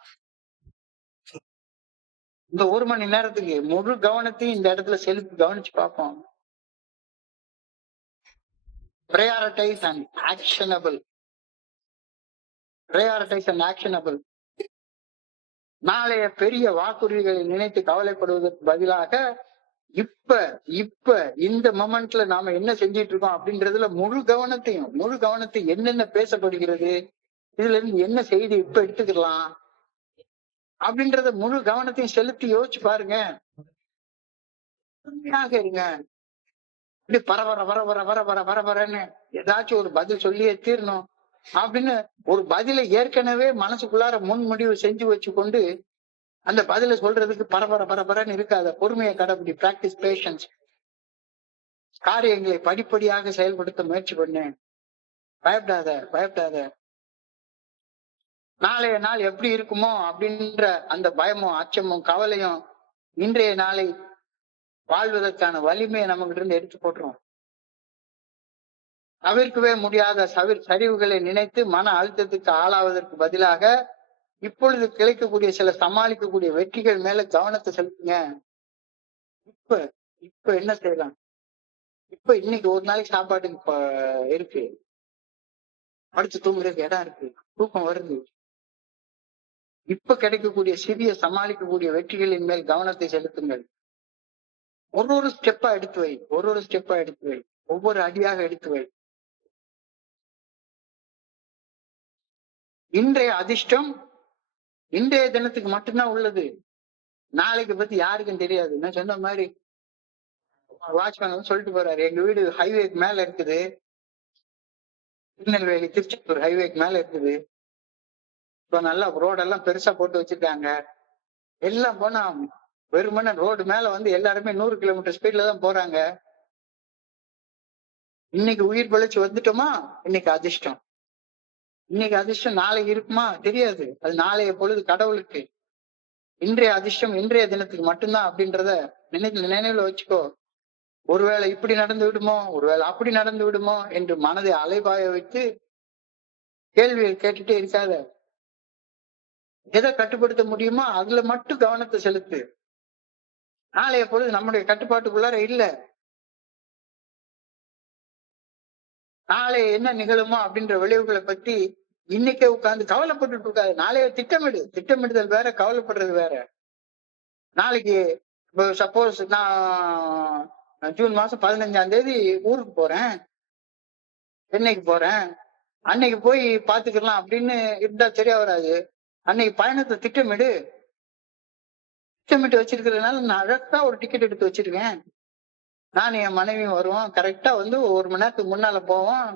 இந்த 1 மணி நேரத்துக்கு முழு கவனத்தையும் இந்த இடத்துல செலுத்தி கவனிச்சு பார்ப்போம். Prioritize and actionable. நாளைய பெரிய வாக்குறுதிகளை நினைத்து கவலைப்படுவதற்கு பதிலாக இப்ப இந்த மொமெண்ட்ல நாம என்ன செஞ்சிட்டு இருக்கோம் அப்படின்றதுல முழு கவனத்தையும் என்னென்ன பேசப்படுகிறது, இதுல இருந்து என்ன செய்தி இப்ப எடுத்துக்கலாம் அப்படின்றத முழு கவனத்தையும் செலுத்தி யோசிச்சு பாருங்க. இருங்க. இப்படி பரபரன்னு ஏதாச்சும் ஒரு பதில் சொல்லியே தீரணும் அப்படின்னு ஒரு பதிலை ஏற்கனவே மனசுக்குள்ளார முன்முடிவு செஞ்சு வச்சு கொண்டு அந்த பதில சொல்றதுக்கு பரபரன்னு இருக்காத. பொறுமையை கடைபிடி. Practice patience. காரியங்களை படிப்படியாக செயல்படுத்த முயற்சி பண்ணு. பயப்படாத. நாளைய நாள் எப்படி இருக்குமோ அப்படின்ற அந்த பயமும் அச்சமும் கவலையும் இன்றைய நாளை வாழ்வதற்கான வலிமையை நமக்கிட்ட இருந்து எடுத்து போட்டுரும். தவிர்க்கவே முடியாத சரிவுகளை நினைத்து மன அழுத்தத்துக்கு ஆளாவதற்கு பதிலாக இப்பொழுது கிடைக்கக்கூடிய சில சமாளிக்கக்கூடிய வெற்றிகள் மேல கவனத்தை செலுத்துங்க. இப்ப என்ன செய்யலாம்? இப்ப இன்னைக்கு ஒரு நாளைக்கு சாப்பாட்டுக்கு இருக்கு, படுத்து தூங்குறதுக்கு இடம் இருக்கு, தூக்கம் வருது. இப்ப கிடைக்கக்கூடிய சிறிய சமாளிக்கக்கூடிய வெற்றிகளின் மேல் கவனத்தை செலுத்துங்கள். ஒரு ஸ்டெப்பா எடுத்து வை, ஒரு ஸ்டெப்பா எடுத்து வை, ஒவ்வொரு அடியாக எடுத்து வை. இன்றைய அதிர்ஷ்டம் இன்றைய தினத்துக்கு மட்டும்தான் உள்ளது. நாளைக்கு பத்தி யாருக்கும் தெரியாது. நான் சொன்ன மாதிரி வாட்ச்மேன் வந்து சொல்லிட்டு போறாரு, எங்க வீடு ஹைவேக்கு மேல இருக்குது, திருநெல்வேலி திருச்செந்தூர் ஹைவேக்கு மேல இருக்குது. இப்ப நல்லா ரோடெல்லாம் பெருசா போட்டு வச்சிருக்காங்க. எல்லாம் போனா வெறுமனே ரோடு மேல வந்து எல்லாருமே 100 கிலோமீட்டர் ஸ்பீட்ல தான் போறாங்க. இன்னைக்கு உயிர் பிழைச்சு வந்துட்டோமா, இன்னைக்கு அதிர்ஷ்டம். இன்னைக்கு அதிர்ஷ்டம் நாளைக்கு இருக்குமா தெரியாது. அது நாளைய பொழுது கடவுளுக்கு. இன்றைய அதிர்ஷ்டம் இன்றைய தினத்துக்கு மட்டும்தான் அப்படின்றத நினைவுல வச்சுக்கோ. ஒருவேளை இப்படி நடந்து விடுமோ, ஒருவேளை அப்படி நடந்து விடுமோ என்று மனதை அலைபாய வைத்து கேள்விகள் கேட்டுட்டே இருக்காத. எதை கட்டுப்படுத்த முடியுமோ அதுல மட்டும் கவனத்தை செலுத்து. நாளைய பொழுது நம்முடைய கட்டுப்பாட்டுக்குள்ளார இல்ல. நாளை என்ன நிகழுமோ அப்படின்ற விளைவுகளை பத்தி இன்னைக்கே உட்கார்ந்து கவலைப்பட்டு இருக்காது. நாளைய திட்டமிடுதல் வேற, கவலைப்படுறது வேற. நாளைக்கு சப்போஸ் நான் ஜூன் மாசம் 15ஆம் தேதி ஊருக்கு போறேன், சென்னைக்கு போறேன், அன்னைக்கு போய் பாத்துக்கலாம் அப்படின்னு இருந்தா சரியா வராது. அன்னைக்கு பயணத்தை திட்டமிட்டு வச்சிருக்கிறதுனால நான் அழகா ஒரு டிக்கெட் எடுத்து வச்சிருக்கேன். நானும் என் மனைவியும் வருவோம். கரெக்டா வந்து 1 மணி நேரத்துக்கு முன்னால போவோம்.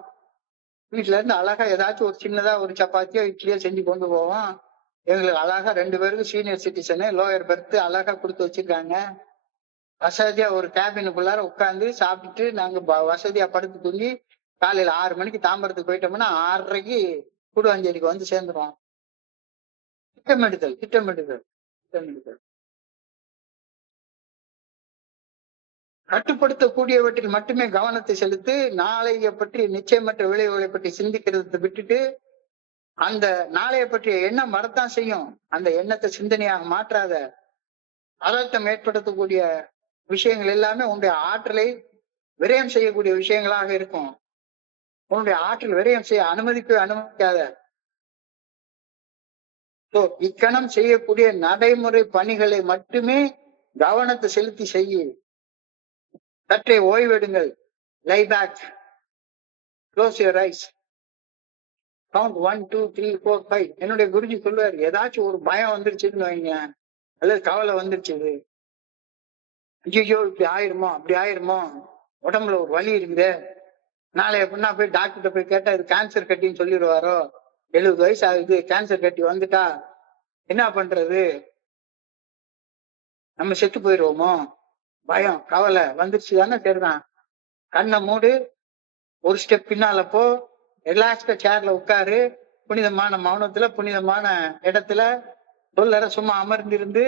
வீட்டுல இருந்து அழகா ஏதாச்சும் ஒரு சின்னதா ஒரு சப்பாத்தியோ இட்லியோ செஞ்சு கொண்டு போவோம். எங்களுக்கு அழகா 2 பேருக்கும் சீனியர் சிட்டிசனு லோயர் பெர்த் அழகா கொடுத்து வச்சிருக்காங்க. வசதியா ஒரு கேபினுக்குள்ளார உட்கார்ந்து சாப்பிட்டுட்டு நாங்க வசதியா படுத்து தூங்கி காலையில 6 மணிக்கு தாம்பரத்துக்கு போயிட்டோம்னா 6:30க்கு கூடுவாஞ்சேரிக்கு வந்து சேர்ந்துருவோம். திட்டமிடுதல். கட்டுப்படுத்தக்கூடியவற்றில் மட்டுமே கவனத்தை செலுத்து. நாளைய பற்றி நிச்சயமற்ற விளைவுகளை பற்றி சிந்திக்கிறத விட்டுட்டு, அந்த நாளைய பற்றிய எண்ணம் வரத்தான் செய்யும். அந்த எண்ணத்தை சிந்தனையாக மாற்றாத. அழுத்தம் ஏற்படுத்தக்கூடிய விஷயங்கள் எல்லாமே உன்னுடைய ஆற்றலை விரயம் செய்யக்கூடிய விஷயங்களாக இருக்கும். உன்னுடைய ஆற்றல் விரயம் செய்ய அனுமதிக்காத. இக்கணம் செய்யக்கூடிய நடைமுறை பணிகளை மட்டுமே கவனத்தை செலுத்தி செய்ய. சற்றே ஓய்வெடுங்கள். Lie back, close your eyes, count 1 2 3 4 5. என்னுடைய குருஜி சொல்லுவார், ஏதாச்சும் ஒரு பயம் வந்துருச்சுன்னு வைங்க, அல்லது கவலை வந்துருச்சு, ஐயோ இப்படி ஆயிருமோ அப்படி ஆயிருமோ, உடம்புல ஒரு வலி இருக்குது, நாளை எப்படின்னா போய் டாக்டர்கிட்ட போய் கேட்டா இது கேன்சர் கட்டின்னு சொல்லிடுவாரோ, 70 வயசு ஆகுது கேன்சர் கட்டி வந்துட்டா என்ன பண்றது, நம்ம செத்து போயிடுவோமோ, பயம் கவலை வந்துருச்சு தானே. சரிதான், கண்ணை மூடு, ஒரு ஸ்டெப் பின்னால போ, ரிலாக்ஸ்டா சேர்ல உட்காரு, புனிதமான மௌனத்துல புனிதமான இடத்துல சொல்லற சும்மா அமர்ந்திருந்து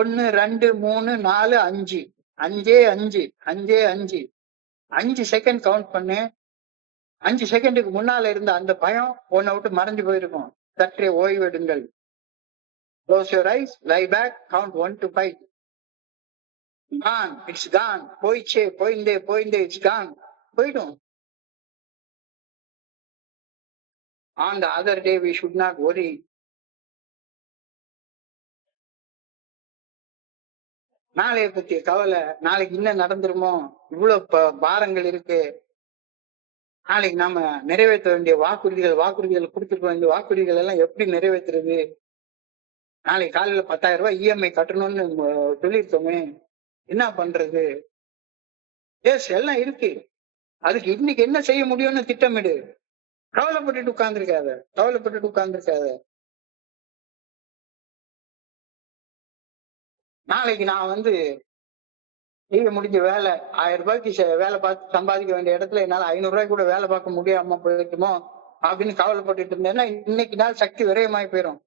1 2 3 4 5 5 5 5 5 செகண்ட் கவுண்ட் பண்ணு. 5 செகண்டுக்கு முன்னால இருந்த அந்த பயம் உன்னை விட்டு மறைஞ்சு போயிருக்கும். சற்றே ஓய்வெடுங்கள். Close your eyes, lie back, count 1 to 5. gone, it's gone. போயிடுச்சே, போயிந்தே it's gone. போயிடும். On the other day we should not worry. நாளைய பத்திய கவலை, நாளைக்கு என்ன நடந்துருமோ, இவ்வளவு பாரங்கள் இருக்கு, நாளைக்கு நாம நிறைவேற்ற வேண்டிய வாக்குறுதிகள் கொடுத்துருக்க வேண்டிய வாக்குறுதிகள் எல்லாம் எப்படி நிறைவேற்றுறது, நாளைக்கு காலையில 10,000 ரூபாய் இஎம்ஐ கட்டணும்னு சொல்லியிருக்கோமே, என்ன பண்றது, எல்லாம் இருக்கு. அதுக்கு இன்னைக்கு என்ன செய்ய முடியும்னு திட்டமிடு. கவலைப்பட்டுட்டு உட்கார்ந்துருக்காத. நாளைக்கு நான் வந்து செய்ய முடிஞ்ச வேலை 1000 ரூபாய்க்கு வேலை பார்த்து சம்பாதிக்க வேண்டிய இடத்துல என்னால 500 ரூபாய்க்கு கூட வேலை பார்க்க முடியாம போயிருக்குமோ அப்படின்னு கவலைப்பட்டுட்டு இருந்தேன்னா இன்னைக்கு நாள் சக்தி விரயமாய் போயிடும்.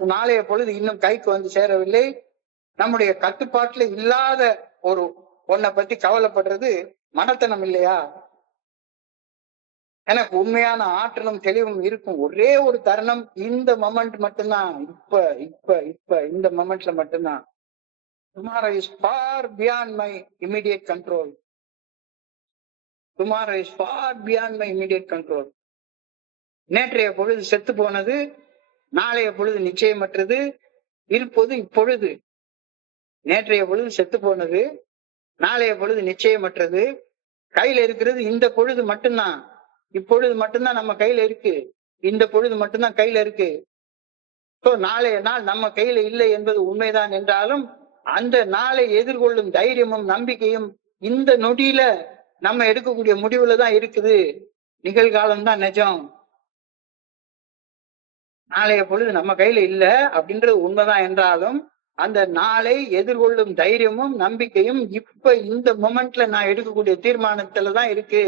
நாளைய பொழுது இன்னும் கைக்கு வந்து சேரவில்லை. நம்முடைய கட்டுப்பாட்டுல இல்லாத ஒரு ஒன்னை பத்தி கவலைப்படுறது மனத்தனம் இல்லையா? எனக்கு உண்மையான ஆற்றலும் தெளிவும் இருக்கும் ஒரே ஒரு தருணம், இந்த மொமெண்ட் மட்டும்தான். இப்ப இந்த மொமெண்ட்ல மட்டும்தான். Tomorrow is far beyond my immediate control. Tomorrow is for beyond my immediate control. நேற்றைய பொழுது செத்து போனது, நாளைய பொழுது நிச்சயமற்றது, இருப்பது இப்பொழுது. நேற்றைய பொழுது செத்து போனது, நாளைய பொழுது நிச்சயமற்றது, கையில இருக்கிறது இந்த பொழுது மட்டும்தான். இப்பொழுது மட்டும்தான் நம்ம கையில இருக்கு, இந்த பொழுது மட்டும்தான் கையில இருக்கு. நாளைய நாள் நம்ம கையில இல்லை என்பது உண்மைதான் என்றாலும், அந்த நாளை எதிர்கொள்ளும் தைரியமும் நம்பிக்கையும் இந்த நொடியில நம்ம எடுக்கக்கூடிய முடிவுல தான் இருக்குது. நிகழ்காலம் தான் நிஜம். நாளைய பொழுது நம்ம கையில இல்ல அப்படின்றது உண்மைதான் என்றாலும், அந்த நாளை எதிர்கொள்ளும் தைரியமும் நம்பிக்கையும் இப்ப இந்த மொமெண்ட்ல நான் எடுக்கக்கூடிய தீர்மானத்துலதான் இருக்கு.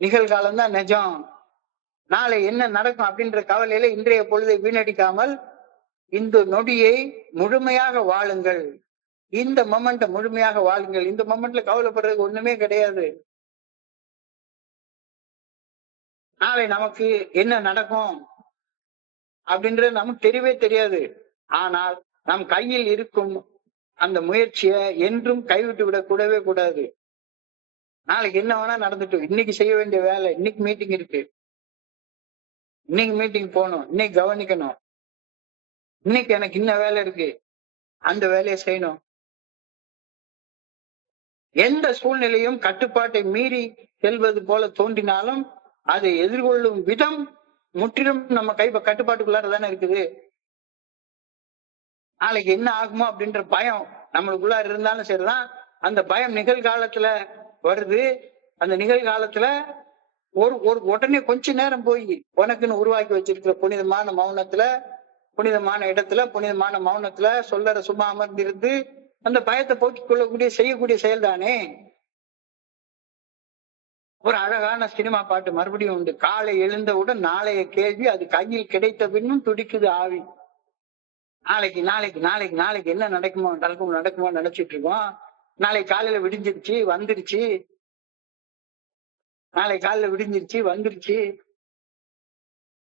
நிகழ்காலம் தான் நிஜம். நாளை என்ன நடக்கும் அப்படின்ற கவலையில இன்றைய பொழுதை வீணடிக்காமல் இந்த நொடியை முழுமையாக வாழுங்கள். இந்த மொமெண்ட முழுமையாக வாழுங்கள். இந்த மொமெண்ட்ல கவலைப்படுறதுக்கு ஒண்ணுமே கிடையாது. நாளை நமக்கு என்ன நடக்கும் அப்படின்றது நமக்கு தெரியவே தெரியாது. ஆனால் நம் கையில் இருக்கும் அந்த முயற்சியை என்றும் கைவிட்டு விட கூடவே கூடாது. நாளைக்கு என்ன வேணா நடந்துட்டு, இன்னைக்கு செய்ய வேண்டிய வேலை, இன்னைக்கு மீட்டிங் இருக்கு, இன்னைக்கு மீட்டிங் போகணும், இன்னைக்கு கவனிக்கணும், இன்னைக்கு எனக்கு இன்ன வேலை இருக்கு, அந்த வேலையை செய்யணும். எந்த சூழ்நிலையும் கட்டுப்பாட்டை மீறி செல்வது போல தோன்றினாலும் அதை எதிர்கொள்ளும் விதம் முற்றிலும் நம்ம கட்டுப்பாட்டுக்குள்ளார தானே இருக்குது. நாளைக்கு என்ன ஆகுமோ அப்படின்ற பயம் நம்மளுக்குள்ளார இருந்தாலும் சரிதான். அந்த பயம் நிகழ்காலத்துல வருது. அந்த நிகழ்காலத்துல ஒரு உடனே கொஞ்ச நேரம் போய் உனக்குன்னு உருவாக்கி வச்சிருக்கிற புனிதமான மௌனத்துல, புனிதமான இடத்துல, புனிதமான மௌனத்துல சொல்லற சும்மா அமர்ந்திருந்து அந்த பயத்தை போக்கிக் கொள்ளக்கூடிய செய்யக்கூடிய செயல் தானே. ஒரு அழகான சினிமா பாட்டு மறுபடியும் உண்டு. காலை எழுந்தவுடன் நாளைய கேள்வி, அது கையில் கிடைத்த பின்னும் துடிக்குது ஆவி. நாளைக்கு நாளைக்கு நாளைக்கு நாளைக்கு என்ன நடக்குமோ நினைச்சிட்டு இருக்கோம். நாளைக்கு காலையில விடிஞ்சிருச்சு, வந்துருச்சு. நாளை காலையில விடிஞ்சிருச்சு, வந்துருச்சு,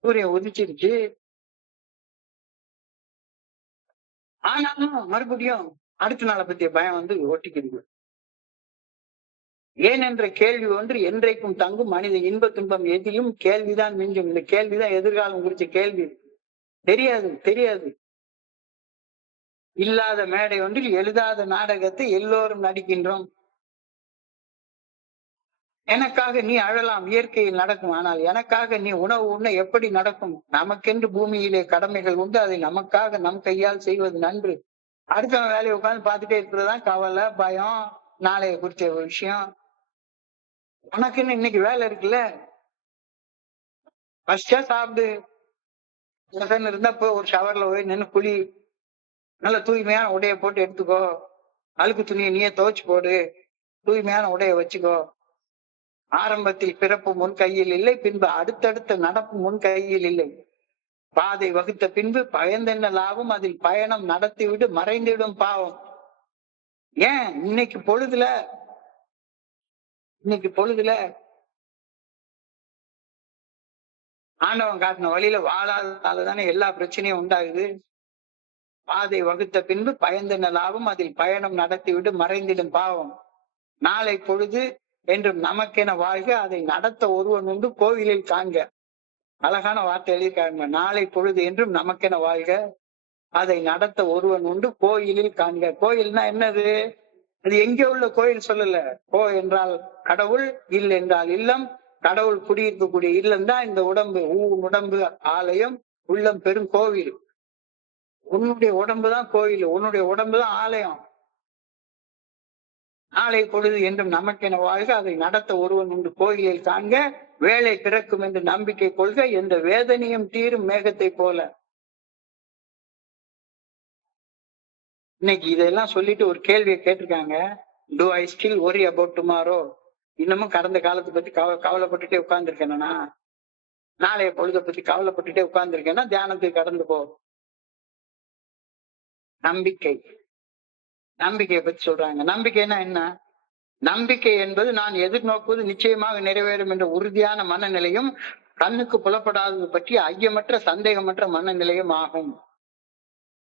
சூரியன் உதிச்சிருச்சு. ஆனாலும் மறுபடியும் அடுத்த நாளை பத்திய பயம் ஒட்டிக்குது. ஏன் என்ற கேள்வி ஒன்று என்றைக்கும் தங்கும். மனித இன்ப துன்பம் எதிலும் கேள்விதான் மிஞ்சும். இந்த கேள்விதான் எதிர்காலம் குறிச்ச கேள்வி. தெரியாது. இல்லாத மேடை ஒன்றில் எழுதாத நாடகத்தை எல்லோரும் நடிக்கின்றோம். எனக்காக நீ அழலாம், இயற்கையில் நடக்கும். ஆனால் எனக்காக நீ உணவு உண்ண எப்படி நடக்கும்? நமக்கென்று பூமியிலே கடமைகள் உண்டு, அதை நமக்காக நம் கையால் செய்வது நன்று. அடுத்தவன் வேலையை உட்கார்ந்து பார்த்துட்டே இருக்கிறதுதான் கவலை, பயம், நாளைய குறிச்ச விஷயம். உனக்குன்னு இன்னைக்கு வேலை இருக்குல்ல, ஃபர்ஸ்டா சாப்பிடு. இருந்தா போய் ஒரு ஷவர்ல போய் நின்று குளி, நல்ல தூய்மையான உடைய போட்டு எடுத்துக்கோ. அழுக்கு துணியை நீயே துவைச்சு போடு, தூய்மையான உடைய வச்சுக்கோ. ஆரம்பத்தில் பிறப்பு முன் கையில் இல்லை, பின்பு அடுத்தடுத்த நடப்பு முன் கையில் இல்லை. பாதை வகுத்த பின்பு பயந்தென்ன லாபம், அதில் பயணம் நடத்திவிடு மறைந்துவிடும் பாவம். ஏன் இன்னைக்கு பொழுதுல ஆண்டவன் காட்டின வழியில வாழாததானே எல்லா பிரச்சனையும் உண்டாகுது. பாதை வகுத்த பின்பு பயந்தென்ன லாபம், அதில் பயணம் நடத்திவிடு மறைந்திடும் பாவம். நாளை பொழுது என்றும் நமக்கென வாழ்க, அதை நடத்த ஒருவன் உண்டு கோவிலில் காண்க. அழகான வார்த்தை எழுதியிருக்காங்க. நாளை பொழுது என்றும் நமக்கென வாழ்க, அதை நடத்த ஒருவன் உண்டு கோயிலில் காண்க. கோயில்னா என்னது? அது எங்கே உள்ள கோயில் சொல்லல. கோ என்றால் கடவுள், இல் என்றால் இல்லம். கடவுள் குடியிருக்கக்கூடிய இல்லம் தான் இந்த உடம்பு. உடம்பு ஆலயம், உள்ளம் பெரும் கோவில். உன்னுடைய உடம்புதான் கோயில், உன்னுடைய உடம்புதான் ஆலயம். நாளை பொழுது என்றும் நமக்கென வாழ்க, அதை நடத்த ஒருவன் உண்டு கோயிலில் காண்க. வேலை பிறக்கும் என்று நம்பிக்கை கொள்க, எந்த வேதனையும் தீரும் மேகத்தை போல. இன்னைக்கு இதெல்லாம் சொல்லிட்டு ஒரு கேள்வியை கேட்டிருக்காங்க. To I still worry about tomorrow? இன்னமும் கடந்த காலத்தை பத்தி கவலைப்பட்டுட்டே உட்கார்ந்துருக்கேன்னா, நாளைய பொழுதை பத்தி கவலைப்பட்டுட்டே உட்கார்ந்துருக்கேன்னா தியானத்துக்கு கடந்து போ. நம்பிக்கையை பத்தி சொல்றாங்க. நம்பிக்கைன்னா என்ன? நம்பிக்கை என்பது நான் எதிர்நோக்குவது நிச்சயமாக நிறைவேறும் என்ற உறுதியான மனநிலையும், கண்ணுக்கு புலப்படாதது பற்றி ஐயமற்ற சந்தேகமற்ற மனநிலையும் ஆகும்.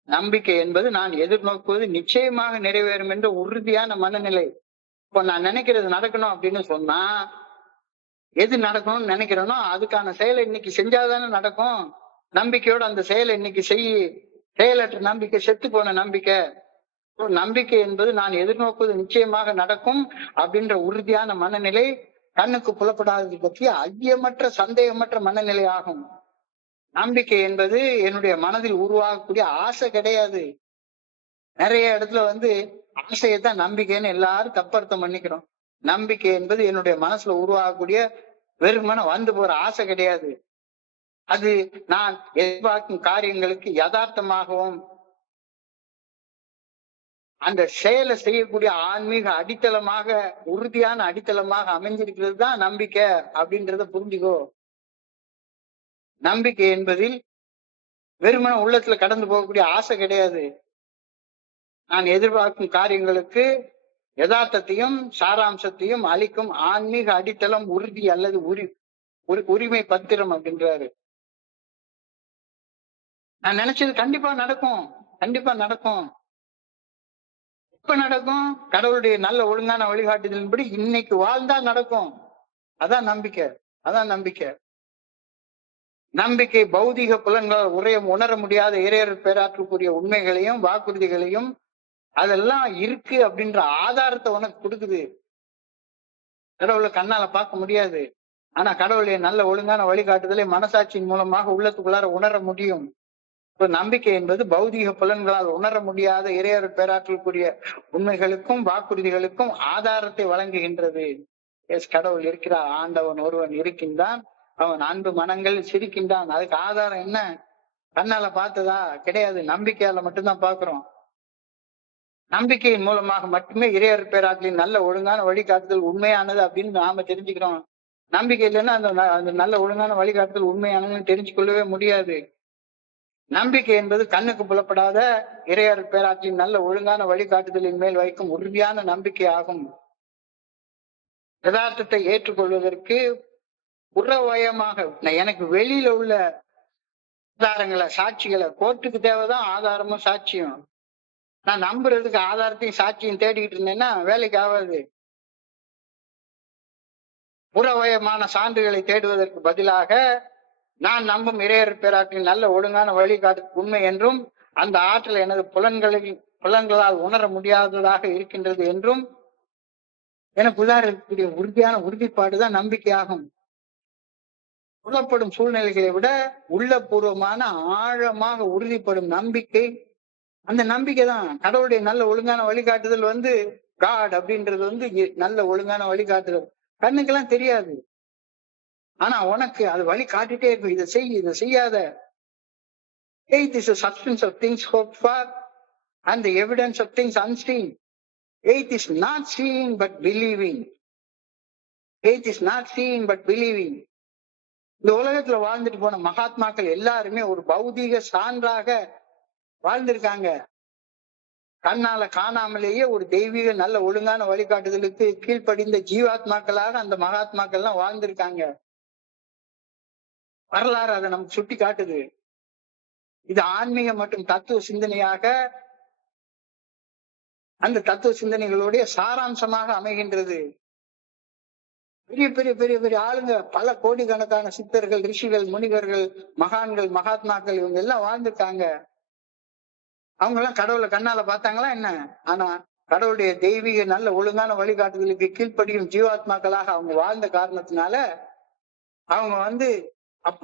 நம்பிக்கை என்பது நான் எதிர்நோக்குவது நிச்சயமாக நிறைவேறும் என்ற உறுதியான மனநிலை, இப்ப நான் நினைக்கிறது நடக்கணும் அப்படின்னு சொன்னா எது நடக்கணும்னு நினைக்கிறேனோ அதுக்கான செயலை இன்னைக்கு செஞ்சாதானே நடக்கும். நம்பிக்கையோட அந்த செயலை இன்னைக்கு செயலற்ற நம்பிக்கை, செத்து போன நம்பிக்கை. நம்பிக்கை என்பது நான் எதிர்நோக்குவது நிச்சயமாக நடக்கும் அப்படின்ற உறுதியான மனநிலை, கண்ணுக்கு புலப்படாதது பற்றி ஐயமற்ற சந்தேகமற்ற மனநிலை ஆகும். நம்பிக்கை என்பது என்னுடைய மனதில் உருவாகக்கூடிய ஆசை கிடையாது. நிறைய இடத்துல ஆசையைத்தான் நம்பிக்கைன்னு எல்லாரும் தப்பர்த்தம் பண்ணிக்கிறோம். நம்பிக்கை என்பது என்னுடைய மனசுல உருவாகக்கூடிய வெறுமன வந்து போற ஆசை கிடையாது. அது நான் எதிர்பார்க்கும் காரியங்களுக்கு யதார்த்தமாகவும் அந்த செயலை செய்யக்கூடிய ஆன்மீக அடித்தளமாக, உறுதியான அடித்தளமாக அமைஞ்சிருக்கிறது தான் நம்பிக்கை அப்படின்றத புரிஞ்சுக்கோ. நம்பிக்கை என்பதில் வெறுமன உள்ளத்துல கடந்து போகக்கூடிய ஆசை கிடையாது. நான் எதிர்பார்க்கும் காரியங்களுக்கு யதார்த்தத்தையும் சாராம்சத்தையும் அளிக்கும் ஆன்மீக அடித்தளம், உறுதி அல்லது உரிமை பத்திரம் அப்படின்றாரு. நான் நினைச்சது கண்டிப்பா நடக்கும், கண்டிப்பா நடக்கும். எப்ப நடக்கும்? கடவுளுடைய நல்ல ஒழுங்கான வழிகாட்டுதலின்படி இன்னைக்கு வாழ்ந்தா நடக்கும். அதான் நம்பிக்கை, அதான் நம்பிக்கை. நம்பிக்கை பௌதிக புலன்களால் உணர முடியாத இறையர் பேராற்றக்கூடிய உண்மைகளையும் வாக்குறுதிகளையும் அதெல்லாம் இருக்கு அப்படின்ற ஆதாரத்தை உனக்கு கொடுக்குது. கடவுளை கண்ணால பார்க்க முடியாது, ஆனா கடவுளுடைய நல்ல ஒழுங்கான வழிகாட்டுதலை மனசாட்சியின் மூலமாக உள்ளத்துக்குள்ளார உணர முடியும். நம்பிக்கை என்பது பௌதிக புலன்களால் உணர முடியாத இறையர் பேராற்றக்கூடிய உண்மைகளுக்கும் வாக்குறுதிகளுக்கும் ஆதாரத்தை வழங்குகின்றது. கடவுள் இருக்கிறார், ஆண்டவன் ஒருவன் இருக்கின்றான், அவன் அன்பு மனங்கள் சிரிக்கின்றான். அதுக்கு ஆதாரம் என்ன? கண்ணால பார்த்ததா? கிடையாது, நம்பிக்கையால மட்டும்தான் பாக்குறோம். நம்பிக்கையின் மூலமாக மட்டுமே இறையர் பேராற்றலின் நல்ல ஒழுங்கான வழிகாட்டுதல் உண்மையானது அப்படின்னு நாம தெரிஞ்சுக்கிறோம். நம்பிக்கை இல்லைன்னா அந்த நல்ல ஒழுங்கான வழிகாட்டுதல் உண்மையானதுன்னு தெரிஞ்சு கொள்ளவே முடியாது. நம்பிக்கை என்பது கண்ணுக்கு புலப்படாத இறையர் பேராற்றலின் நல்ல ஒழுங்கான வழிகாட்டுதலின் மேல் வைக்கும் உறுதியான நம்பிக்கை ஆகும். யதார்த்தத்தை ஏற்றுக்கொள்வதற்கு புறவயமாக எனக்கு வெளியில உள்ள ஆதாரங்களை, சாட்சிகளை, கோர்ட்டுக்கு தேவைதான் ஆதாரமும் சாட்சியும். நான் நம்புறதுக்கு ஆதாரத்தையும் சாட்சியும் தேடிக்கிட்டு இருந்தேன்னா வேலைக்கு ஆகாது. புறவயமான சான்றுகளை தேடுவதற்கு பதிலாக நான் நம்பும் இறையர் பேராற்றின் நல்ல ஒழுங்கான வழிகாட்டு உண்மை என்றும் அந்த ஆற்றல் எனது புலன்களால் உணர முடியாததாக இருக்கின்றது என்றும் எனக்கு இருக்கக்கூடிய உறுதியான உறுதிப்பாடுதான் நம்பிக்கையாகும். புலப்படும் சூழ்நிலைகளை விட உள்ளபூர்வமான ஆழமாக உறுதிப்படும் நம்பிக்கை, அந்த நம்பிக்கை தான் கடவுளுடைய நல்ல ஒழுங்கான வழிகாட்டுதல். காட் அப்படின்றது நல்ல ஒழுங்கான வழிகாட்டுதல். கண்ணுக்கெல்லாம் தெரியாது, ஆனா உனக்கு அது வழி காட்டிட்டே இருக்கும். இதை செய், இதை செய்யாத. Faith is the substance of things hoped for and the evidence of things unseen. Faith is not seeing but believing. Faith is not seeing but believing. இந்த உலகத்துல வாழ்ந்துட்டு போன மகாத்மாக்கள் எல்லாருமே ஒரு பௌதீக சான்றாக வாழ்ந்திருக்காங்க. கண்ணால காணாமலேயே ஒரு தெய்வீக நல்ல ஒழுங்கான வழிகாட்டுதலுக்கு கீழ்ப்படிந்த ஜீவாத்மாக்களாக அந்த மகாத்மாக்கள் எல்லாம் வாழ்ந்திருக்காங்க. வரலாறு அதை நமக்கு சுட்டி காட்டுது. இது ஆன்மீக மற்றும் தத்துவ சிந்தனையாக அந்த தத்துவ சிந்தனைகளுடைய சாராம்சமாக அமைகின்றது. பெரிய பெரிய பெரிய பெரிய ஆளுங்க, பல கோடிக்கணக்கான சித்தர்கள், ரிஷிகள், முனிவர்கள், மகான்கள், மகாத்மாக்கள் இவங்க எல்லாம் வாழ்ந்திருக்காங்க. அவங்க எல்லாம் கடவுளை கண்ணால பார்த்தாங்களா என்ன? ஆனா கடவுளுடைய தெய்வீக நல்ல ஒழுங்கான வழிகாட்டுதலுக்கு கீழ்ப்படியும் ஜீவாத்மாக்களாக அவங்க வாழ்ந்த காரணத்தினால அவங்க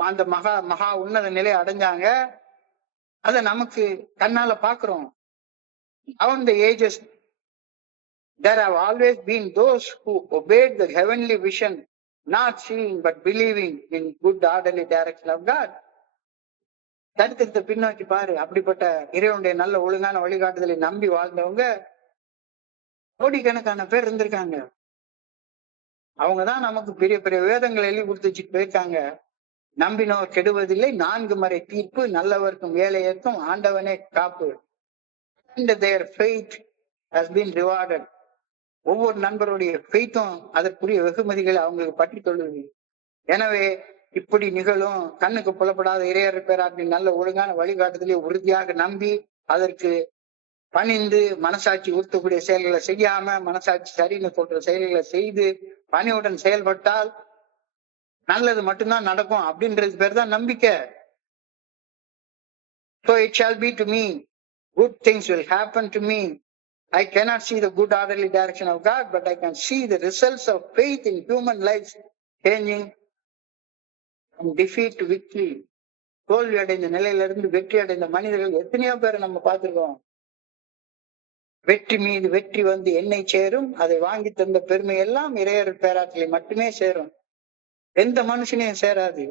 அந்த மகா உன்னத நிலை அடைஞ்சாங்க. அத நமக்கு கண்ணால பாக்குறோம். Among the ages there have always been those who obeyed the heavenly vision, not seeing but believing in good orderly direction of God. சரித்திரத்தை பின்னோக்கி பாரு, அப்படிப்பட்ட இறைவனுடைய நல்ல ஒழுங்கான வழிகாட்டுதலை நம்பி வாழ்ந்தவங்க கோடிக்கணக்கான பேர் இருந்திருக்காங்க. அவங்கதான் நமக்கு பெரிய பெரிய வேதங்கள் எழுதி கொடுத்து வச்சுட்டு போயிருக்காங்க. நம்பினோர் கெடுவதில்லை, 4 முறை தீர்ப்பு, நல்லவர்க்கும் ஏழையர்க்கும் ஆண்டவனே காப்பு. Their faith has been rewarded. ஒவ்வொரு நண்பருடைய ஃபெய்த்தும் அதற்குரிய வெகுமதிகளை அவங்களுக்கு பற்றி கொள்ளுது. எனவே இப்படி நிகழும் கண்ணுக்கு புலப்படாத இறையர் பேராற்றின் நல்ல ஒழுங்கான வழிகாட்டுதலை உறுதியாக நம்பி அதற்கு பணிந்து மனசாட்சி உறுத்தக்கூடிய செயல்களை செய்யாம மனசாட்சி சரின்னு சொல்ற செயல்களை செய்து பணிவுடன் செயல்பட்டால் நல்லது மட்டும்தான் நடக்கும் அப்படின்றது பேர் தான் நம்பிக்கை. So it shall be to me, good things will happen to me. I cannot see the good orderly direction of God, but I can see the results of faith in human lives changing from defeat to victory. தோல்வி அடைந்த நிலையிலிருந்து வெற்றி அடைந்த மனிதர்கள் எத்தனையோ பேரை நம்ம பார்த்திருக்கோம். வெற்றி மீது வெற்றி வந்து என்னை சேரும், அதை வாங்கி தந்த பெருமை எல்லாம் இறையர் பேராற்றலை மட்டுமே சேரும், எந்த மனுஷனையும் சேராது.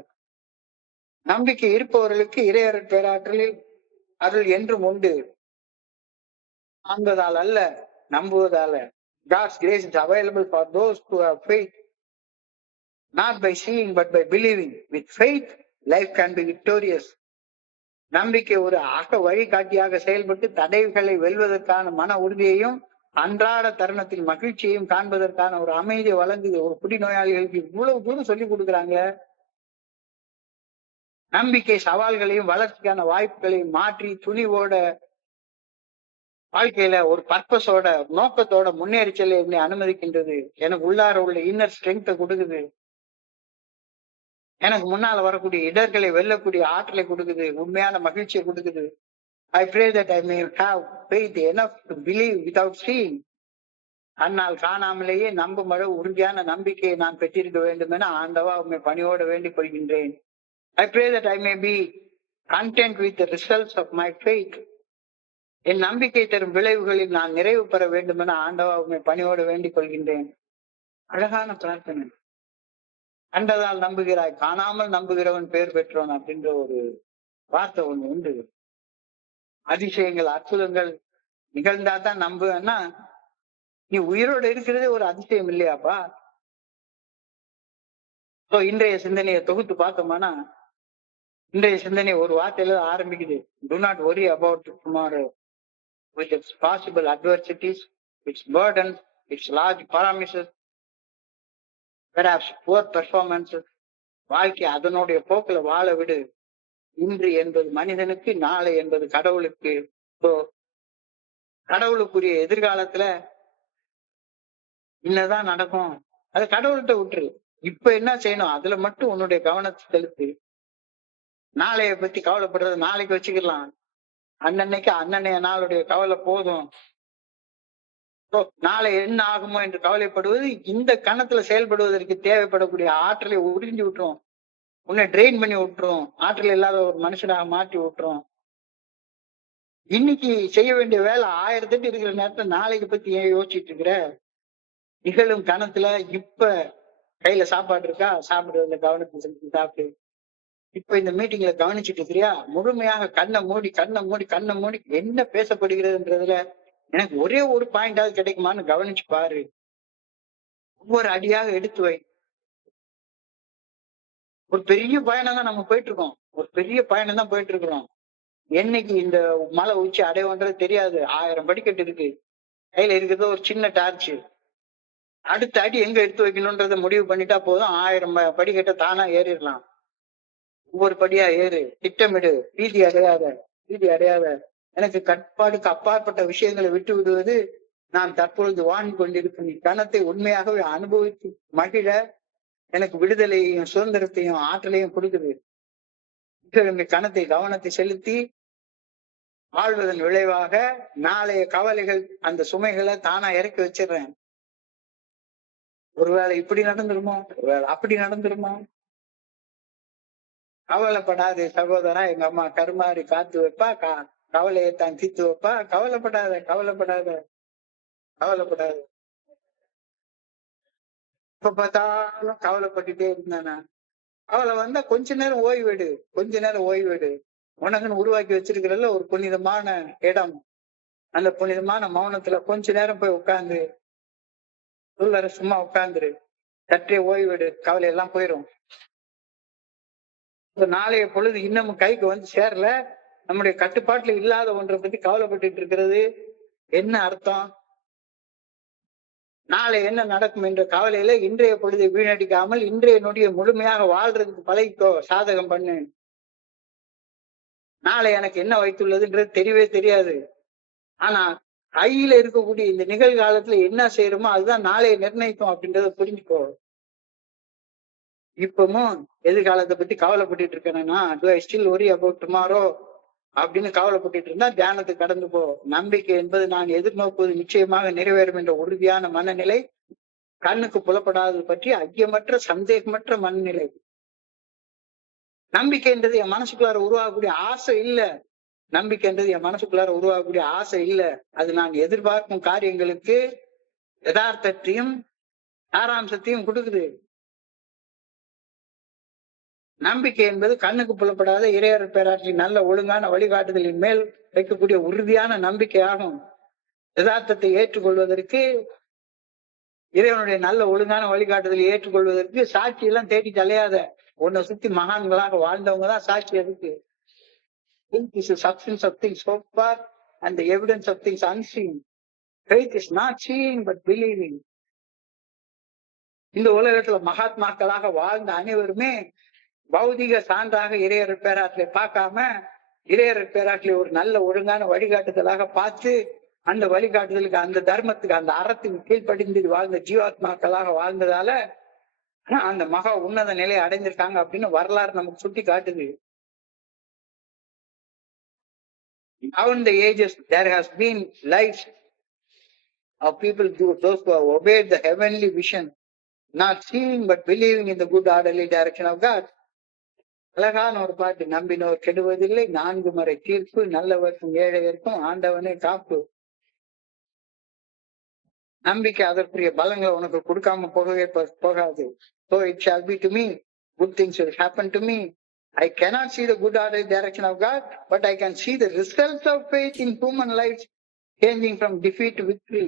நம்பிக்கை இருப்பவர்களுக்கு இறையர் பேராற்றலில் அருள் என்றும் உண்டு. காண்பதால் அல்ல, நம்புவதால. God's grace is available for those who have faith, not by seeing but by believing. With faith, life can be victorious. நம்பிக்கை ஒரு அக வழிகாட்டியாக செயல்பட்டு தடைகளை வெல்வதற்கான மன உறுதியையும் அன்றாட தருணத்தில் மகிழ்ச்சியையும் காண்பதற்கான ஒரு அமைதியை வழங்குது. ஒரு குடிநோயாளிகளுக்கு இவ்வளவு தூரம் சொல்லிக் கொடுக்குறாங்க. நம்பிக்கை சவால்களையும் வளர்ச்சிக்கான வாய்ப்புகளையும் மாற்றி துணிவோட வாழ்க்கையில ஒரு பர்பஸோட நோக்கத்தோட முன்னேறி செல்ல என்னை அனுமதிக்கின்றது. எனக்கு உள்ளார உள்ள இன்னர் ஸ்ட்ரென்த்தை கொடுக்குது. எனக்கு முன்னால வரக்கூடிய இடர்களை வெல்லக்கூடிய ஆற்றலை கொடுக்குது. உண்மையான மகிழ்ச்சியை கொடுக்குது. I pray that I may have faith enough to believe without seeing. அன்னால் காணாமலேயே நம்பும் அளவு உறுதியான நம்பிக்கையை நான் பெற்றிருக்க வேண்டும் என ஆண்டவா உண்மை பணியோட வேண்டிக் கொள்கின்றேன். I pray that I may be content with the results of my faith. என் நம்பிக்கை தரும் விளைவுகளில் நான் நிறைவு பெற வேண்டும் என ஆண்டவா உண்மை பணியோடு வேண்டிக் கொள்கின்றேன். அழகான பிரார்த்தனை. கண்டதால் நம்புகிறாய், காணாமல் நம்புகிறவன் பேர் பெற்றவன் அப்படின்ற ஒரு வார்த்தை ஒண்ணு உண்டு. அதிசயங்கள் அற்புதங்கள் நிகழ்ந்தாதான் நம்புவேன்னா நீ உயிரோடு இருக்கிறதே ஒரு அதிசயம் இல்லையாப்பா? இன்றைய சிந்தனையை தொகுத்து பார்த்தோம்னா இன்றைய சிந்தனை ஒரு வார்த்தையில ஆரம்பிக்குது. Do not worry about tomorrow with its possible adversities, its burdens, its large promises, perhaps poor performances. வாழ்க்கை அதனுடைய போக்குல வாழ விடு. இன்று என்பது மனிதனுக்கு, நாளை என்பது கடவுளுக்கு. கடவுளுக்குரிய எதிர்காலத்துல இன்னதான் நடக்கும், அது கடவுள்கிட்ட விட்டுரு. இப்ப என்ன செய்யணும் அதுல மட்டும் உன்னுடைய கவனத்தை செலுத்து. நாளைய பத்தி கவலைப்படுறது நாளைக்கு வச்சுக்கலாம். அன்னன்னைக்கு அன்னன்னைய நாளுடைய கவலை போதும். நாளை என்ன ஆகுமோ என்று கவலைப்படுவது இந்த கணத்துல செயல்படுவதற்கு தேவைப்படக்கூடிய ஆற்றலை உறிஞ்சி விட்டுரும். உன்னை ட்ரெயின் பண்ணி விட்டுரும். ஆற்றல் இல்லாத ஒரு மனுஷனாக மாற்றி விட்டுரும். இன்னைக்கு செய்ய வேண்டிய வேலை 1008 இருக்கிற நேரத்துல நாளைக்கு பத்தி ஏன் யோசிச்சுட்டு இருக்கிற? நிகழும் கணத்துல இப்ப கையில சாப்பாடு இருக்கா, சாப்பிடுறதுல கவனத்தை செலுத்தி சாப்பிடு. இப்ப இந்த மீட்டிங்ல கவனிச்சுட்டு இருக்கிறியா? முழுமையாக கண்ணை மூடி என்ன பேசப்படுகிறதுன்றதுல எனக்கு ஒரே ஒரு பாயிண்டாவது கிடைக்குமான்னு கவனிச்சு பாரு. ஒவ்வொரு அடியாக எடுத்து வை. ஒரு பெரிய பயணம் தான் நம்ம போயிட்டு இருக்கிறோம். என்னைக்கு இந்த மலை உச்சி அடைவோன்றது தெரியாது. 1000 படிக்கட்டு இருக்கு. கையில இருக்கிறது ஒரு சின்ன டார்ச். அடுத்த அடி எங்க எடுத்து வைக்கணும்ன்றத முடிவு பண்ணிட்டா போதும். 1000 படிக்கட்டை தானா ஏறிடலாம். ஒவ்வொரு படியா ஏறு, திட்டமிடு, பீதி அடையாத. எனக்கு கட்பாடுக்கு அப்பாற்பட்ட விஷயங்களை விட்டு விடுவது நான் தற்பொழுது வாழ்ந்து கொண்டிருக்கும் இக்கணத்தை உண்மையாகவே அனுபவித்து மகிழ எனக்கு விடுதலையையும் சுதந்திரத்தையும் ஆற்றலையும் கொடுக்குது. கணத்தை கவனத்தை செலுத்தி வாழ்வதன் விளைவாக நாளைய கவலைகள் அந்த சுமைகளை தானா இறக்கி வச்சிடுறேன். ஒருவேளை இப்படி நடந்துருமோ, ஒருவேளை அப்படி நடந்துருமோ. கவலைப்படாதே சகோதரா, எங்க அம்மா கருமாறி காத்து வைப்பா, கவலையை தான் தீத்து வைப்பா. கவலைப்படாத. இப்ப பார்த்தாலும் கவலைப்பட்டுட்டே இருந்தானா? கவலை வந்தா கொஞ்ச நேரம் ஓய்வெடு. உனக்குன்னு உருவாக்கி வச்சிருக்கிறதுல ஒரு புனிதமான இடம். அந்த புனிதமான மௌனத்துல கொஞ்ச நேரம் போய் உட்கார்ந்து சும்மா உட்கார்ந்துரு. சற்றே ஓய்வெடு. கவலை எல்லாம் போயிடும். நாளைய பொழுது இன்னமும் கைக்கு வந்து சேரல, நம்முடைய கட்டுப்பாட்டுல இல்லாத ஒன்றை பத்தி கவலைப்பட்டு இருக்கிறது என்ன அர்த்தம்? நாளை என்ன நடக்கும் என்ற கவலையில இன்றைய பொழுதை வீணடிக்காமல் இன்றைய நொடியை முழுமையாக வாழ்றதுக்கு பழகிக்கோ. சாதகம் பண்ணு. நாளை எனக்கு என்ன வைத்துள்ளதுன்றது தெரியவே தெரியாது. ஆனா கையில இருக்கக்கூடிய இந்த நிகழ்காலத்துல என்ன செய்யறோமோ அதுதான் நாளைய நிர்ணயிக்கும் அப்படின்றத புரிஞ்சுக்கோ. இப்பவும் எதிர்காலத்தை பத்தி கவலைப்பட்டுட்டு இருக்கேன்னா do I still worry about tomorrow அப்படின்னு கவலைப்பட்டுட்டு இருந்தா தியானத்துக்கு கடந்து போ. நம்பிக்கை என்பது நான் எதிர்நோக்குவது நிச்சயமாக நிறைவேறும் என்ற உறுதியான மனநிலை, கண்ணுக்கு புலப்படாதது பற்றி ஐயமற்ற சந்தேகமற்ற மனநிலை. நம்பிக்கைன்றது என் மனசுக்குள்ளார உருவாகக்கூடிய ஆசை இல்ல. நம்பிக்கைன்றது என் மனசுக்குள்ளார உருவாகக்கூடிய ஆசை இல்ல. அது நான் எதிர்பார்க்கும் காரியங்களுக்கு யதார்த்தத்தையும் சாராம்சத்தையும் கொடுக்குது. நம்பிக்கை என்பது கண்ணுக்கு புலப்படாத இறையர் பேராட்சி நல்ல ஒழுங்கான வழிகாட்டுதலின் மேல் வைக்கக்கூடிய உறுதியான நம்பிக்கை ஆகும். யதார்த்தத்தை ஏற்றுக்கொள்வதற்கு, இறைவனுடைய நல்ல ஒழுங்கான வழிகாட்டுதலை ஏற்றுக்கொள்வதற்கு சாட்சி எல்லாம் தேடிட்டு அலையாத. உன்னை சுத்தி மகான்களாக வாழ்ந்தவங்க தான் சாட்சி இருக்கு. Faith is the substance of things hoped for and the evidence of things unseen. Faith is not seeing but believing. இந்த உலகத்துல மகாத்மாக்களாக வாழ்ந்த அனைவருமே பௌதிக சான்றாக இறையர் பேராற்றலை பார்க்காம இறையர் பேராற்றலை ஒரு நல்ல ஒழுங்கான வழிகாட்டுதலாக பார்த்து அந்த வழிகாட்டுதலுக்கு, அந்த தர்மத்துக்கு, அந்த அறத்துக்கு கீழ்ப்படிந்து வாழ்ந்த ஜீவாத்மாக்களாக வாழ்ந்ததால அந்த மகா உன்னத நிலையை அடைஞ்சிருக்காங்க அப்படின்னு வரலாறு நமக்கு சுட்டி காட்டுது. Down the ages there has been lives of people, those who have obeyed the heavenly vision, not seeing but believing in the good orderly direction of God. அழகான ஒரு பாட்டு, நம்பினோர் கெடுவதில்லை, 4 முறை தீர்ப்பு, நல்லவர்க்கும் ஏழையர்க்கும் ஆண்டவனே காப்பு. நம்பிக்கை அதற்குரிய பலங்களை உனக்கு கொடுக்காம போகவே போகாது. So it shall be to me, good things will happen to me. I cannot see the good orderly direction of God, but I can see the results of faith in human lives changing from defeat to victory.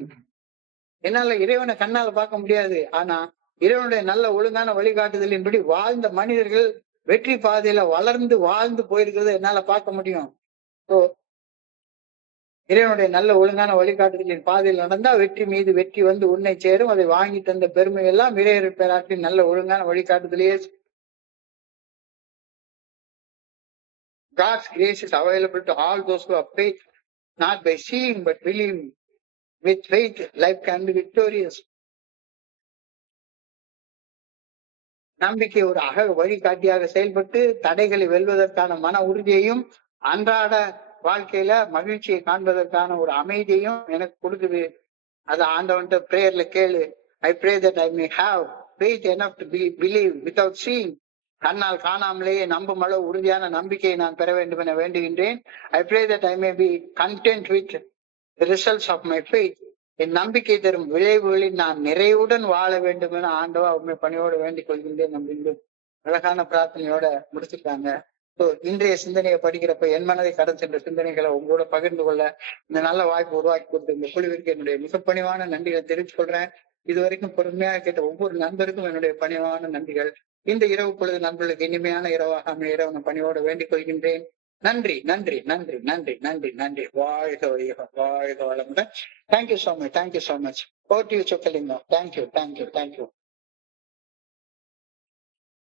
என்னால இறைவனை கண்ணால பார்க்க முடியாது, ஆனா இறைவனுடைய நல்ல ஒழுங்கான வழிகாட்டுதலின்படி வாழ்ந்த மனிதர்கள் வெற்றி பாதையில வளர்ந்து வாழ்ந்து போயிருக்கிறத என்னால பார்க்க முடியும். இறைவனுடைய நல்ல ஒழுங்கான வழிகாட்டுதலின் பாதையில் நடந்தா வெற்றி மீது வெற்றி வந்து உன்னை சேரும். அதை வாங்கி தந்த பெருமை எல்லாம் இறையர் பேராற்றின் நல்ல ஒழுங்கான வழிகாட்டுதலையே. God's grace is available to all those who have faith, not by seeing but believing. With faith, life can be victorious. நம்பிக்கை ஒரு வழிகாட்டியாக செயல்பட்டு தடைகளை வெல்வதற்கான மன உறுதியையும் அன்றாட வாழ்க்கையில மகிழ்ச்சியை காண்பதற்கான ஒரு அமைதியையும் எனக்கு கொடுக்குது. அது ஆண்டவன்ட்ட பிரேயர்ல கேளு. I pray that I may have faith enough to believe without seeing. கண்ணால் காணாமலேயே நம்பும் அளவு உறுதியான நம்பிக்கையை நான் பெற வேண்டும் என வேண்டுகின்றேன். I pray that I may be content with the results of my faith. என் நம்பிக்கை தரும் விளைவுகளில் நான் நிறைவுடன் வாழ வேண்டும் என ஆண்டவா உண்மை பணியோடு வேண்டிக் கொள்கின்றேன் அப்படின்னு அழகான பிரார்த்தனையோட முடிச்சுட்டாங்க. இன்றைய சிந்தனையை படிக்கிறப்ப என் மனதை கடந்து சென்ற சிந்தனைகளை உங்களோட பகிர்ந்து கொள்ள இந்த நல்ல வாய்ப்பு உருவாக்கி கொடுத்த இந்த குழுவிற்கு என்னுடைய மிக பணிவான நன்றிகளை தெரிவித்துக் கொள்றேன். இதுவரைக்கும் பொறுமையாக கேட்ட ஒவ்வொரு நண்பருக்கும் என்னுடைய பணிவான நன்றிகள். இந்த இரவு பொழுது நண்பர்களுக்கு இனிமையான இரவாக அமைய இரவு பணியோடு வேண்டிக் கொள்கின்றேன். நன்றி நன்றி நன்றி நன்றி நன்றி நன்றி. வாழ்க வையகம், வாழ்க வளமுடன். Thank you so much, thank you so much. Over to you Chockalingam. Thank you thank you thank you.